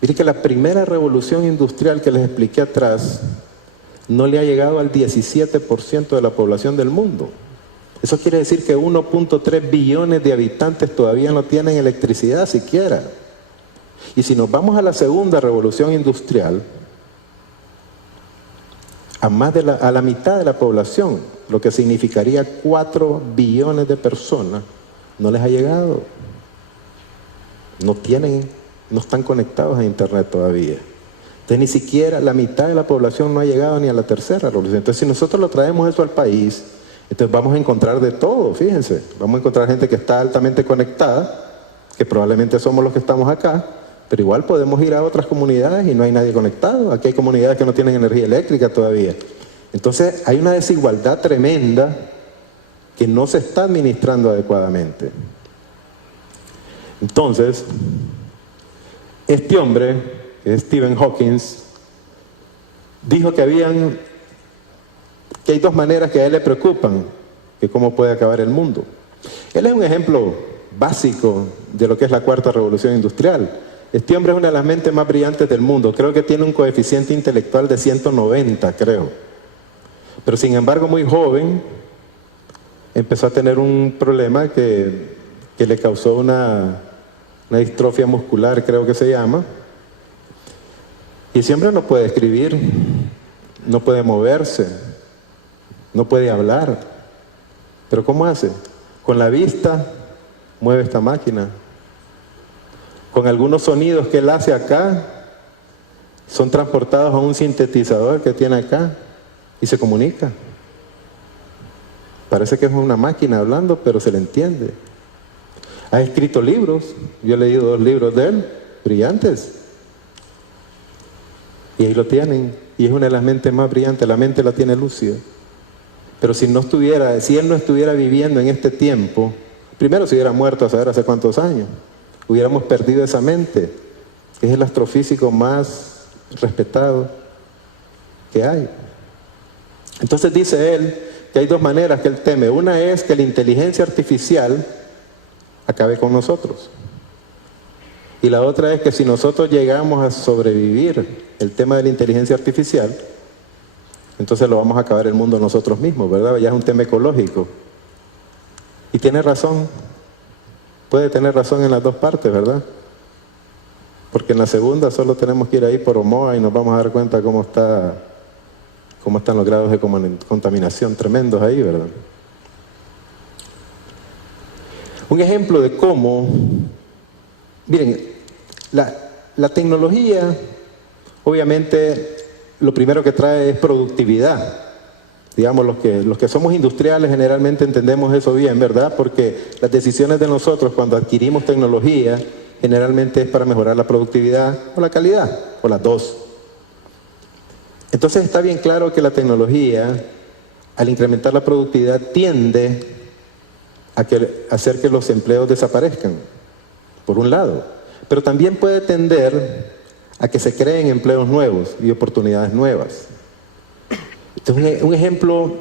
miren que la primera revolución industrial que les expliqué atrás no le ha llegado al 17% de la población del mundo. Eso quiere decir que 1.3 billones de habitantes todavía no tienen electricidad siquiera. Y si nos vamos a la segunda revolución industrial, a la mitad de la población, lo que significaría 4 billones de personas, no les ha llegado. No están conectados a Internet todavía. Entonces ni siquiera la mitad de la población no ha llegado ni a la tercera revolución. Entonces si nosotros lo traemos eso al país, entonces vamos a encontrar de todo, fíjense. Vamos a encontrar gente que está altamente conectada, que probablemente somos los que estamos acá, pero igual podemos ir a otras comunidades y no hay nadie conectado. Aquí hay comunidades que no tienen energía eléctrica todavía. Entonces hay una desigualdad tremenda que no se está administrando adecuadamente. Entonces, este hombre, que es Stephen Hawking, dijo que hay 2 maneras que a él le preocupan, que cómo puede acabar el mundo. Él es un ejemplo básico de lo que es la 4ª revolución industrial. Este hombre es una de las mentes más brillantes del mundo. Creo que tiene un coeficiente intelectual de 190, creo. Pero sin embargo, muy joven, empezó a tener un problema que le causó una distrofia muscular, creo que se llama. Y ese hombre no puede escribir, no puede moverse, no puede hablar. ¿Pero cómo hace? Con la vista mueve esta máquina. Con algunos sonidos que él hace acá, son transportados a un sintetizador que tiene acá y se comunica. Parece que es una máquina hablando, pero se le entiende. Ha escrito libros, yo he leído 2 libros de él, brillantes. Y ahí lo tienen, y es una de las mentes más brillantes, la mente la tiene lúcida. Pero si él no estuviera viviendo en este tiempo, primero se hubiera muerto a saber hace cuántos años. Hubiéramos perdido esa mente, que es el astrofísico más respetado que hay. Entonces dice él que hay 2 maneras que él teme. Una es que la inteligencia artificial acabe con nosotros. Y la otra es que si nosotros llegamos a sobrevivir el tema de la inteligencia artificial, entonces lo vamos a acabar el mundo nosotros mismos, ¿verdad? Ya es un tema ecológico. Y tiene razón, puede tener razón en las 2 partes, ¿verdad? Porque en la segunda solo tenemos que ir ahí por Omoa y nos vamos a dar cuenta cómo están los grados de contaminación tremendos ahí, ¿verdad? Un ejemplo de cómo, miren, la tecnología, obviamente, lo primero que trae es productividad. Digamos, los que somos industriales generalmente entendemos eso bien, ¿verdad? Porque las decisiones de nosotros cuando adquirimos tecnología, generalmente es para mejorar la productividad o la calidad, o las 2. Entonces está bien claro que la tecnología, al incrementar la productividad, tiende a hacer que los empleos desaparezcan, por un lado. Pero también puede tender a que se creen empleos nuevos y oportunidades nuevas. Entonces, un ejemplo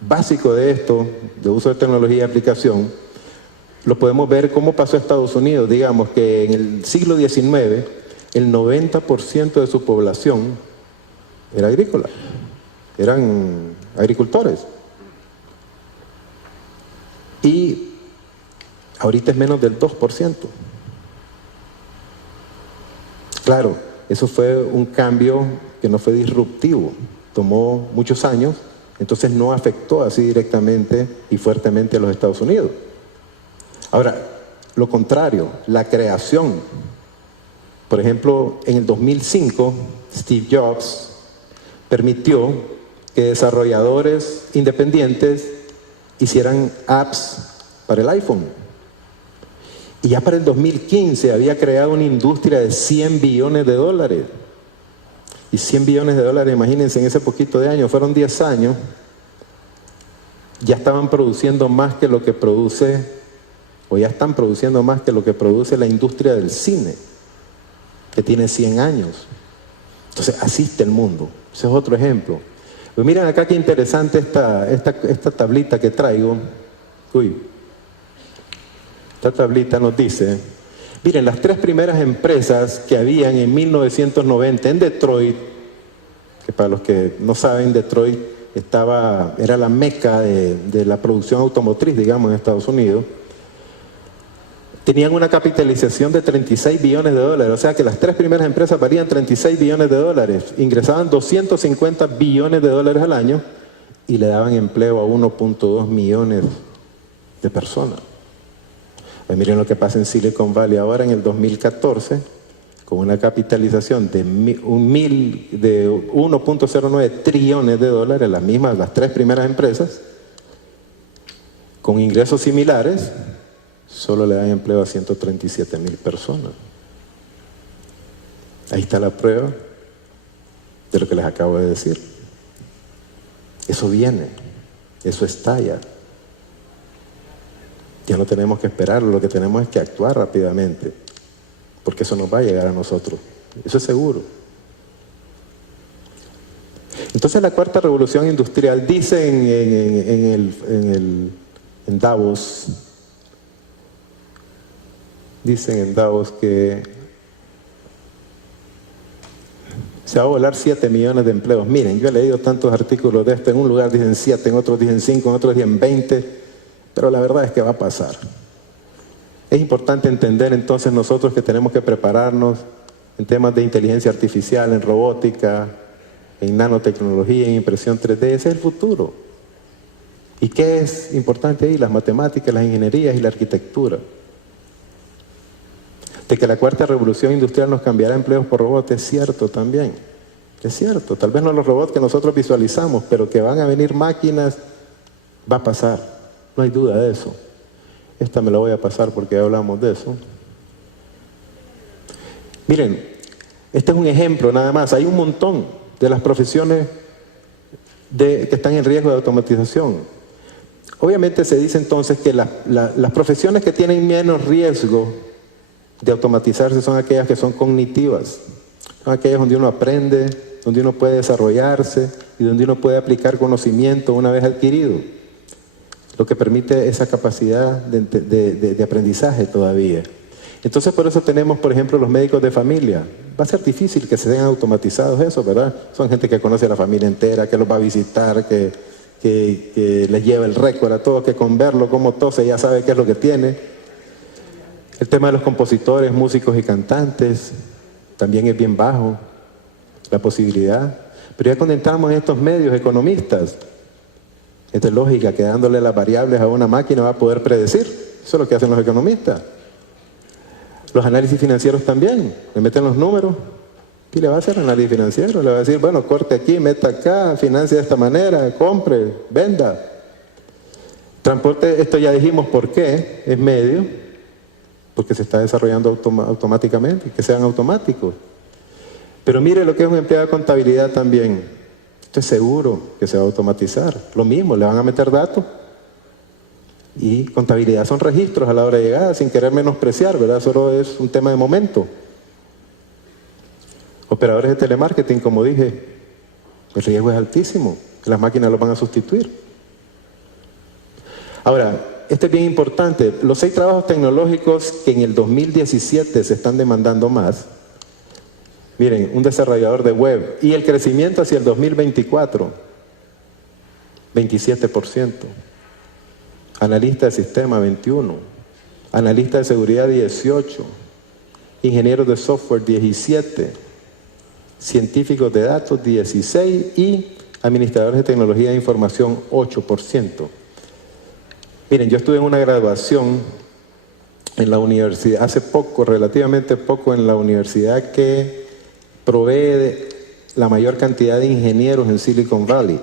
básico de esto, de uso de tecnología y aplicación, lo podemos ver cómo pasó a Estados Unidos. Digamos que en el siglo XIX, el 90% de su población era agrícola, eran agricultores. Y ahorita es menos del 2%. Claro, eso fue un cambio que no fue disruptivo, tomó muchos años, entonces no afectó así directamente y fuertemente a los Estados Unidos. Ahora, lo contrario, la creación. Por ejemplo, en el 2005, Steve Jobs permitió que desarrolladores independientes hicieran apps para el iPhone. Y ya para el 2015 había creado una industria de $100 billones. Y $100 billones, imagínense, en ese poquito de años, fueron 10 años, ya estaban produciendo más que lo que produce, o ya están produciendo más que lo que produce la industria del cine, que tiene 100 años. Entonces, así está el mundo. Ese es otro ejemplo. Pues miren acá qué interesante esta tablita que traigo. Esta tablita nos dice, miren, las 3 primeras empresas que habían en 1990 en Detroit, que para los que no saben, Detroit era la meca de la producción automotriz, digamos, en Estados Unidos, tenían una capitalización de 36 billones de dólares, o sea que las 3 primeras empresas valían 36 billones de dólares, ingresaban 250 billones de dólares al año y le daban empleo a 1.2 millones de personas. Pues miren lo que pasa en Silicon Valley ahora en el 2014, con una capitalización de 1.09 trillones de dólares, las 3 primeras empresas, con ingresos similares, solo le dan empleo a 137,000 personas. Ahí está la prueba de lo que les acabo de decir. Eso viene, eso estalla. Ya no tenemos que esperarlo, lo que tenemos es que actuar rápidamente, porque eso nos va a llegar a nosotros, eso es seguro. Entonces la cuarta revolución industrial, dice en Davos, dicen en Davos que se va a volar 7 millones de empleos. Miren, yo he leído tantos artículos de esto, en un lugar dicen 7, en otros dicen 5, en otros dicen 20, pero la verdad es que va a pasar. Es importante entender entonces nosotros que tenemos que prepararnos en temas de inteligencia artificial, en robótica, en nanotecnología, en impresión 3D, ese es el futuro. ¿Y qué es importante ahí? Las matemáticas, las ingenierías y la arquitectura. De que la cuarta revolución industrial nos cambiará empleos por robots, es cierto también. Es cierto, tal vez no los robots que nosotros visualizamos, pero que van a venir máquinas, va a pasar. No hay duda de eso. Esta me la voy a pasar porque ya hablamos de eso. Miren, este es un ejemplo nada más. Hay un montón de las profesiones que están en riesgo de automatización. Obviamente se dice entonces que las profesiones que tienen menos riesgo de automatizarse son aquellas que son cognitivas. Son aquellas donde uno aprende, donde uno puede desarrollarse y donde uno puede aplicar conocimiento una vez adquirido. Lo que permite esa capacidad de aprendizaje todavía. Entonces por eso tenemos, por ejemplo, los médicos de familia. Va a ser difícil que se den automatizados eso, ¿verdad? Son gente que conoce a la familia entera, que los va a visitar, que les lleva el récord a todos, que con verlo como tose ya sabe qué es lo que tiene. El tema de los compositores, músicos y cantantes también es bien bajo, la posibilidad. Pero ya cuando entramos en estos medios, economistas, es de lógica que dándole las variables a una máquina va a poder predecir. Eso es lo que hacen los economistas. Los análisis financieros también, le meten los números y le va a hacer análisis financiero, le va a decir, bueno, corte aquí, meta acá, financie de esta manera, compre, venda. Transporte, esto ya dijimos por qué, es medio, porque se está desarrollando automáticamente, que sean automáticos. Pero mire lo que es un empleado de contabilidad también. Estoy seguro que se va a automatizar. Lo mismo, le van a meter datos. Y contabilidad son registros a la hora de llegada, sin querer menospreciar, ¿verdad? Solo es un tema de momento. Operadores de telemarketing, como dije, el riesgo es altísimo, que las máquinas los van a sustituir. Ahora, esto es bien importante. Los 6 trabajos tecnológicos que en el 2017 se están demandando más. Miren, un desarrollador de web y el crecimiento hacia el 2024, 27%. Analista de sistema, 21%. Analista de seguridad, 18%. Ingenieros de software, 17%. Científicos de datos, 16%. Y administradores de tecnología de información, 8%. Miren, yo estuve en una graduación en la universidad, hace poco, relativamente poco, en la universidad que provee la mayor cantidad de ingenieros en Silicon Valley.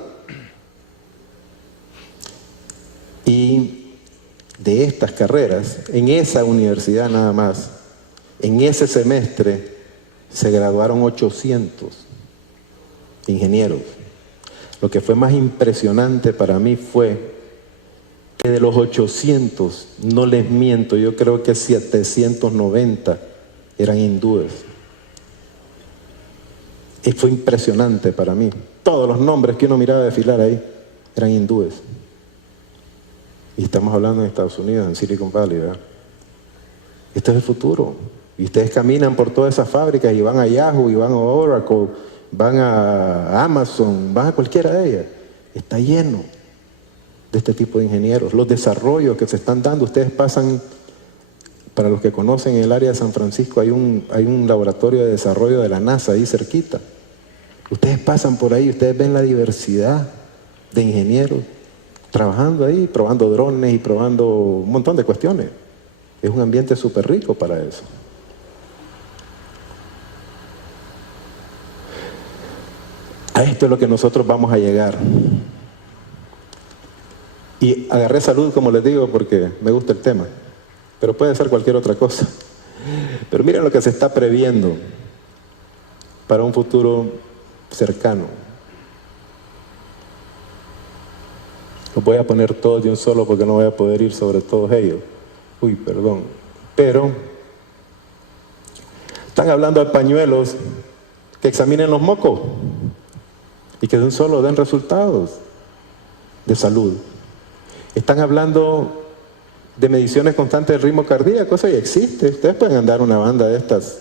Y de estas carreras, en esa universidad nada más, en ese semestre se graduaron 800 ingenieros. Lo que fue más impresionante para mí fue que de los 800, no les miento, yo creo que 790 eran hindúes. Y fue impresionante para mí. Todos los nombres que uno miraba desfilar ahí eran hindúes. Y estamos hablando en Estados Unidos, en Silicon Valley, ¿verdad? Este es el futuro. Y ustedes caminan por todas esas fábricas y van a Yahoo, y van a Oracle, van a Amazon, van a cualquiera de ellas. Está lleno de este tipo de ingenieros. Los desarrollos que se están dando, ustedes pasan Para los que conocen el área de San Francisco, hay un laboratorio de desarrollo de la NASA ahí cerquita. Ustedes pasan por ahí, ustedes ven la diversidad de ingenieros trabajando ahí, probando drones y probando un montón de cuestiones. Es un ambiente súper rico para eso. A esto es lo que nosotros vamos a llegar. Y agarré salud, como les digo, porque me gusta el tema. Pero puede ser cualquier otra cosa. Pero miren lo que se está previendo para un futuro cercano. Los voy a poner todos de un solo porque no voy a poder ir sobre todos ellos. Uy, perdón. Pero están hablando de pañuelos que examinen los mocos y que de un solo den resultados de salud. Están hablando de mediciones constantes del ritmo cardíaco, eso ya existe. Ustedes pueden andar una banda de estas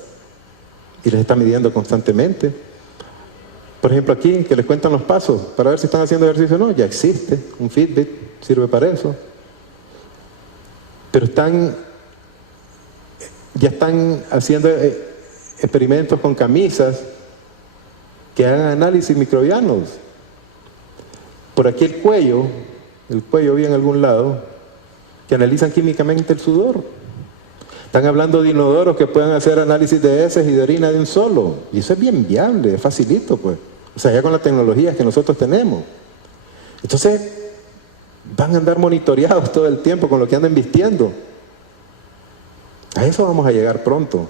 y les están midiendo constantemente. Por ejemplo, aquí, que les cuentan los pasos para ver si están haciendo ejercicio o no, ya existe. Un Fitbit sirve para eso. Pero ya están haciendo experimentos con camisas que hagan análisis microbianos. Por aquí el cuello vi en algún lado, que analizan químicamente el sudor. Están hablando de inodoros que puedan hacer análisis de heces y de orina de un solo. Y eso es bien viable, es facilito, pues. O sea, ya con las tecnologías que nosotros tenemos. Entonces, van a andar monitoreados todo el tiempo con lo que andan vistiendo. A eso vamos a llegar pronto.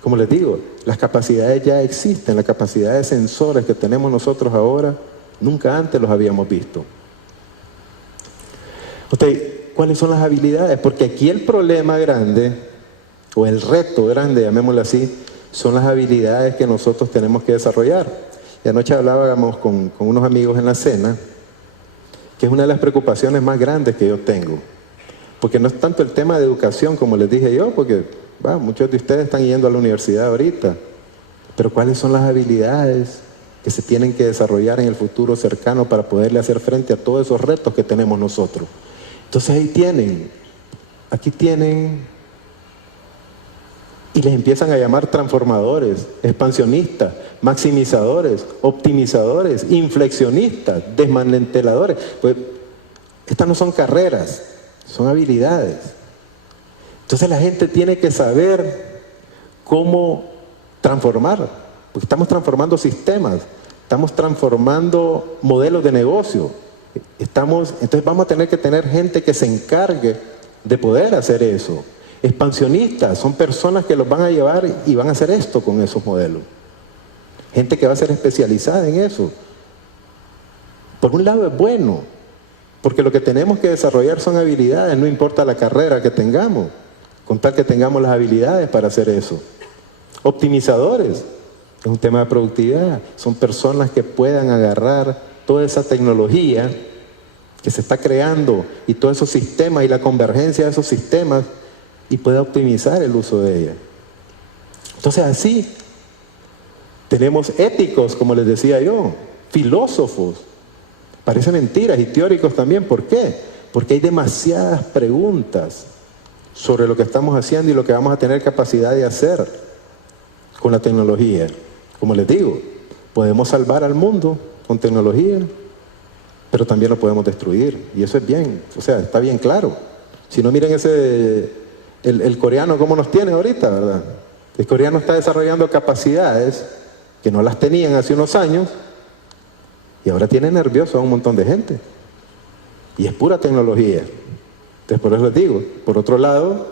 Como les digo, las capacidades ya existen, las capacidades de sensores que tenemos nosotros ahora, nunca antes los habíamos visto. ¿Cuáles son las habilidades? Porque aquí el problema grande, o el reto grande, llamémoslo así, son las habilidades que nosotros tenemos que desarrollar. Y anoche hablábamos con unos amigos en la cena, que es una de las preocupaciones más grandes que yo tengo. Porque no es tanto el tema de educación, como les dije yo, porque muchos de ustedes están yendo a la universidad ahorita. Pero ¿cuáles son las habilidades que se tienen que desarrollar en el futuro cercano para poderle hacer frente a todos esos retos que tenemos nosotros? Entonces aquí tienen, y les empiezan a llamar transformadores, expansionistas, maximizadores, optimizadores, inflexionistas, desmanteladores. Pues estas no son carreras, son habilidades. Entonces la gente tiene que saber cómo transformar, porque estamos transformando sistemas, estamos transformando modelos de negocio. Entonces vamos a tener que tener gente que se encargue de poder hacer eso. Expansionistas son personas que los van a llevar y van a hacer esto con esos modelos. Gente que va a ser especializada en eso. Por un lado es bueno, porque lo que tenemos que desarrollar son habilidades, no importa la carrera que tengamos, con tal que tengamos las habilidades para hacer eso. Optimizadores, es un tema de productividad, son personas que puedan agarrar toda esa tecnología que se está creando y todos esos sistemas y la convergencia de esos sistemas y pueda optimizar el uso de ella. Entonces así tenemos éticos, como les decía yo, filósofos, parece mentiras, y teóricos también. ¿Por qué? Porque hay demasiadas preguntas sobre lo que estamos haciendo y lo que vamos a tener capacidad de hacer con la tecnología. Como les digo, podemos salvar al mundo con tecnología, pero también lo podemos destruir. Y eso es bien, o sea, está bien claro. Si no, miren el coreano cómo nos tiene ahorita, ¿verdad? El coreano está desarrollando capacidades que no las tenían hace unos años y ahora tiene nervioso a un montón de gente. Y es pura tecnología. Entonces, por eso les digo, por otro lado,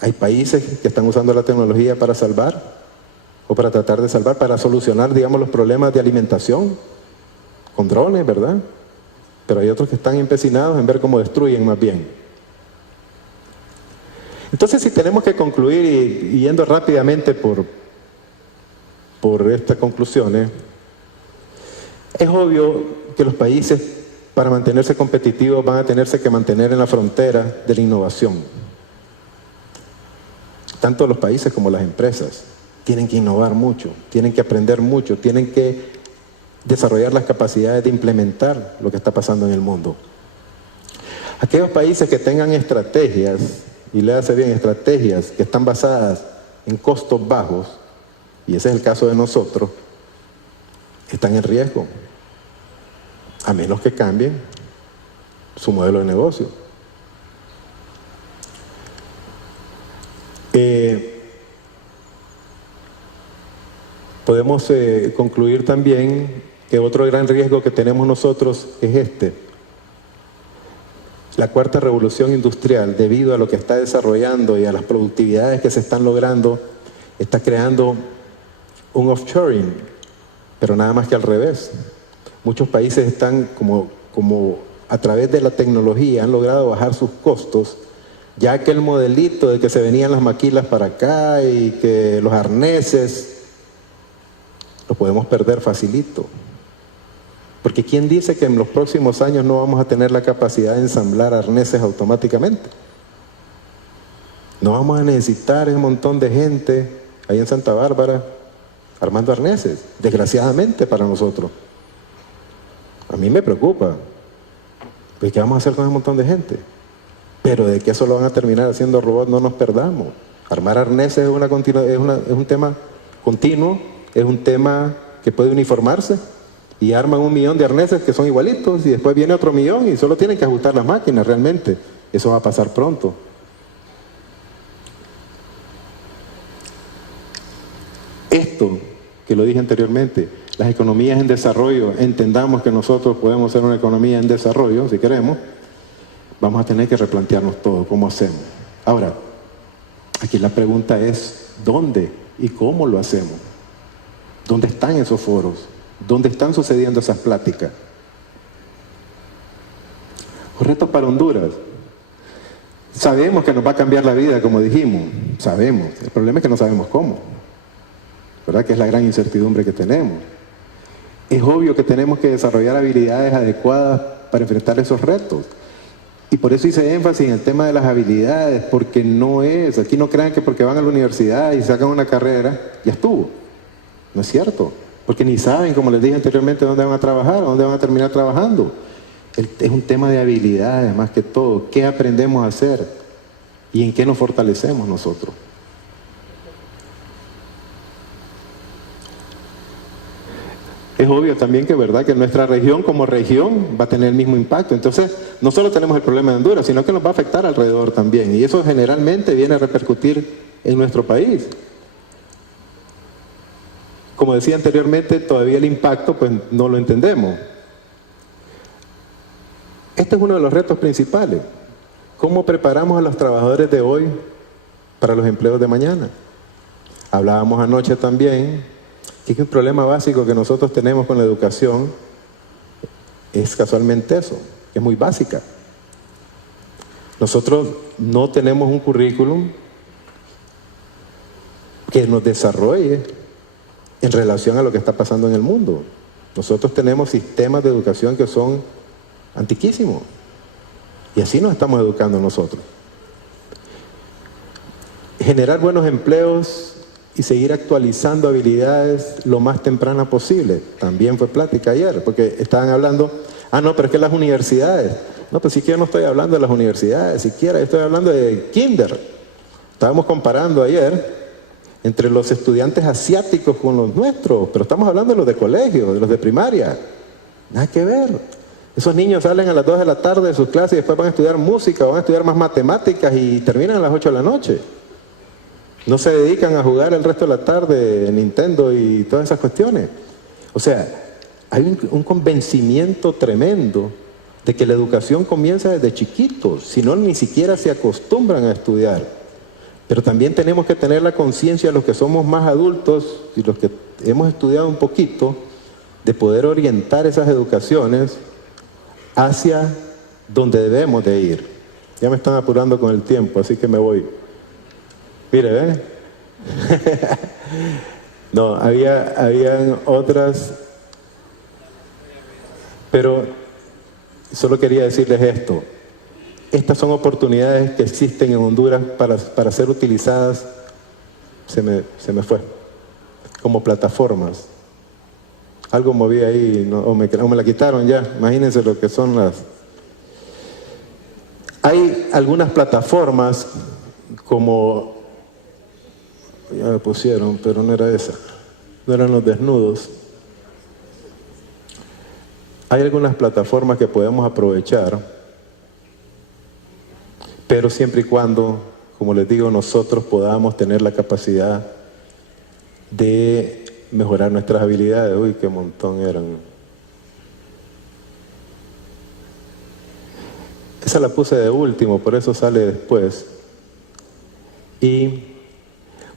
hay países que están usando la tecnología para salvar, o para tratar de salvar, para solucionar, digamos, los problemas de alimentación, con drones, ¿verdad? Pero hay otros que están empecinados en ver cómo destruyen más bien. Entonces, si tenemos que concluir, y yendo rápidamente por estas conclusiones, es obvio que los países, para mantenerse competitivos, van a tenerse que mantener en la frontera de la innovación. Tanto los países como las empresas tienen que innovar mucho, tienen que aprender mucho, tienen que desarrollar las capacidades de implementar lo que está pasando en el mundo. Aquellos países que tengan estrategias y léase bien, estrategias que están basadas en costos bajos, y ese es el caso de nosotros, están en riesgo, a menos que cambien su modelo de negocio. Podemos concluir también que otro gran riesgo que tenemos nosotros es este. La cuarta revolución industrial, debido a lo que está desarrollando y a las productividades que se están logrando, está creando un offshoring, pero nada más que al revés. Muchos países están como a través de la tecnología han logrado bajar sus costos, ya que el modelito de que se venían las maquilas para acá y que los arneses, lo podemos perder facilito. Porque ¿quién dice que en los próximos años no vamos a tener la capacidad de ensamblar arneses automáticamente? No vamos a necesitar un montón de gente ahí en Santa Bárbara armando arneses, desgraciadamente para nosotros. A mí me preocupa. Pues, ¿qué vamos a hacer con un montón de gente? Pero de que eso lo van a terminar haciendo robots, no nos perdamos. Armar arneses es un tema continuo, es un tema que puede uniformarse, y arman 1 millón de arneses que son igualitos, y después viene otro millón y solo tienen que ajustar las máquinas realmente. Eso va a pasar pronto. Esto, que lo dije anteriormente, las economías en desarrollo, entendamos que nosotros podemos ser una economía en desarrollo, si queremos, vamos a tener que replantearnos todo, cómo hacemos. Ahora, aquí la pregunta es, ¿dónde y cómo lo hacemos? ¿Dónde están esos foros? ¿Dónde están sucediendo esas pláticas? Los retos para Honduras. Sabemos que nos va a cambiar la vida, como dijimos. Sabemos. El problema es que no sabemos cómo. ¿Verdad? Que es la gran incertidumbre que tenemos. Es obvio que tenemos que desarrollar habilidades adecuadas para enfrentar esos retos. Y por eso hice énfasis en el tema de las habilidades, porque aquí no crean que porque van a la universidad y sacan una carrera, ya estuvo. No es cierto. Porque ni saben, como les dije anteriormente, dónde van a trabajar, dónde van a terminar trabajando. Es un tema de habilidades más que todo. ¿Qué aprendemos a hacer? ¿Y en qué nos fortalecemos nosotros? Es obvio también que verdad que nuestra región como región va a tener el mismo impacto. Entonces, no solo tenemos el problema de Honduras, sino que nos va a afectar alrededor también. Y eso generalmente viene a repercutir en nuestro país. Como decía anteriormente, todavía el impacto pues no lo entendemos. Este es uno de los retos principales. ¿Cómo preparamos a los trabajadores de hoy para los empleos de mañana? Hablábamos anoche también que un problema básico que nosotros tenemos con la educación es casualmente eso, que es muy básica. Nosotros no tenemos un currículum que nos desarrolle en relación a lo que está pasando en el mundo. Nosotros tenemos sistemas de educación que son antiquísimos. Y así nos estamos educando nosotros. Generar buenos empleos y seguir actualizando habilidades lo más temprana posible. También fue plática ayer, porque estaban hablando, no, pero es que las universidades. No, pues sí que yo no estoy hablando de las universidades, siquiera estoy hablando de kinder. Estábamos comparando ayer entre los estudiantes asiáticos con los nuestros, pero estamos hablando de los de colegio, de los de primaria. Nada que ver. Esos niños salen a las 2 de la tarde de sus clases y después van a estudiar música, van a estudiar más matemáticas y terminan a las 8 de la noche. No se dedican a jugar el resto de la tarde en Nintendo y todas esas cuestiones. O sea, hay un convencimiento tremendo de que la educación comienza desde chiquitos, si no ni siquiera se acostumbran a estudiar. Pero también tenemos que tener la conciencia, los que somos más adultos y los que hemos estudiado un poquito, de poder orientar esas educaciones hacia donde debemos de ir. Ya me están apurando con el tiempo, así que me voy. Mire, ¿ven? No, habían otras, pero solo quería decirles esto. Estas son oportunidades que existen en Honduras para ser utilizadas, se me fue, como plataformas. Algo moví ahí, o me la quitaron ya, imagínense lo que son las... Hay algunas plataformas como, ya me pusieron, pero no era esa, no eran los desnudos. Hay algunas plataformas que podemos aprovechar, pero siempre y cuando, como les digo, nosotros podamos tener la capacidad de mejorar nuestras habilidades. Uy, qué montón eran. Esa la puse de último, por eso sale después. Y,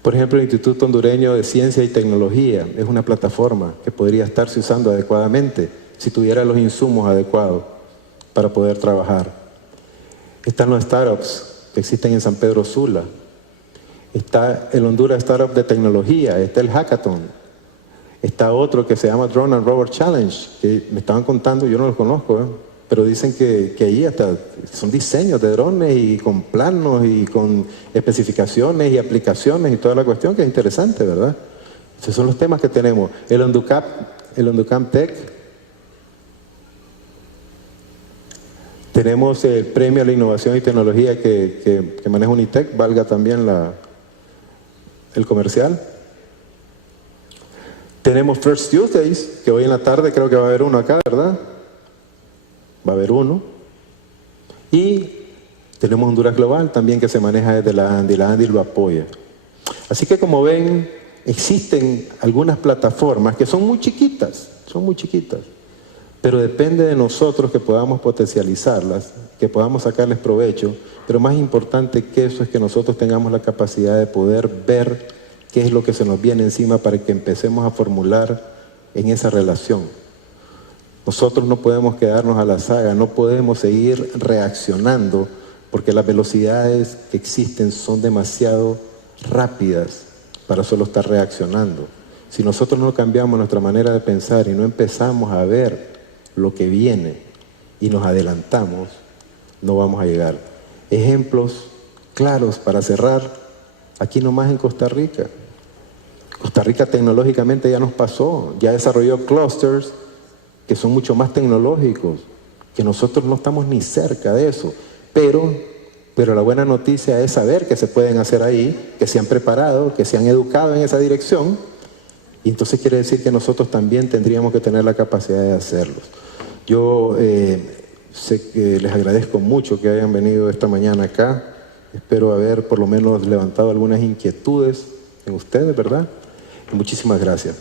por ejemplo, el Instituto Hondureño de Ciencia y Tecnología es una plataforma que podría estarse usando adecuadamente si tuviera los insumos adecuados para poder trabajar. Están los startups que existen en San Pedro Sula. Está el Honduras Startup de Tecnología, está el Hackathon. Está otro que se llama Drone and Rover Challenge, que me estaban contando, yo no los conozco, pero dicen que ahí hasta son diseños de drones y con planos y con especificaciones y aplicaciones y toda la cuestión, que es interesante, ¿verdad? Esos son los temas que tenemos. El Honducamp Tech. Tenemos el premio a la innovación y tecnología que maneja Unitec, valga también el comercial. Tenemos First Tuesdays, que hoy en la tarde creo que va a haber uno acá, ¿verdad? Va a haber uno. Y tenemos Honduras Global también, que se maneja desde la ANDI lo apoya. Así que, como ven, existen algunas plataformas que son muy chiquitas, pero depende de nosotros que podamos potencializarlas, que podamos sacarles provecho, pero más importante que eso es que nosotros tengamos la capacidad de poder ver qué es lo que se nos viene encima para que empecemos a formular en esa relación. Nosotros no podemos quedarnos a la saga, no podemos seguir reaccionando porque las velocidades que existen son demasiado rápidas para solo estar reaccionando. Si nosotros no cambiamos nuestra manera de pensar y no empezamos a ver lo que viene y nos adelantamos, no vamos a llegar. Ejemplos claros para cerrar, aquí nomás en Costa Rica. Costa Rica tecnológicamente ya nos pasó, ya desarrolló clusters que son mucho más tecnológicos, que nosotros no estamos ni cerca de eso, pero la buena noticia es saber que se pueden hacer ahí, que se han preparado, que se han educado en esa dirección, y entonces quiere decir que nosotros también tendríamos que tener la capacidad de hacerlos. Yo sé que les agradezco mucho que hayan venido esta mañana acá, espero haber por lo menos levantado algunas inquietudes en ustedes, ¿verdad? Y muchísimas gracias.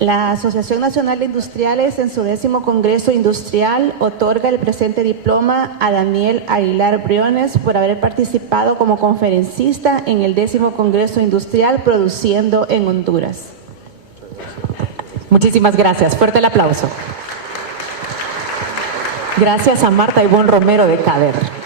La Asociación Nacional de Industriales, en su 10º Congreso Industrial, otorga el presente diploma a Daniel Aguilar Briones por haber participado como conferencista en el 10º Congreso Industrial Produciendo en Honduras. Muchísimas gracias. Fuerte el aplauso. Gracias a Marta Ivonne Romero de CADER.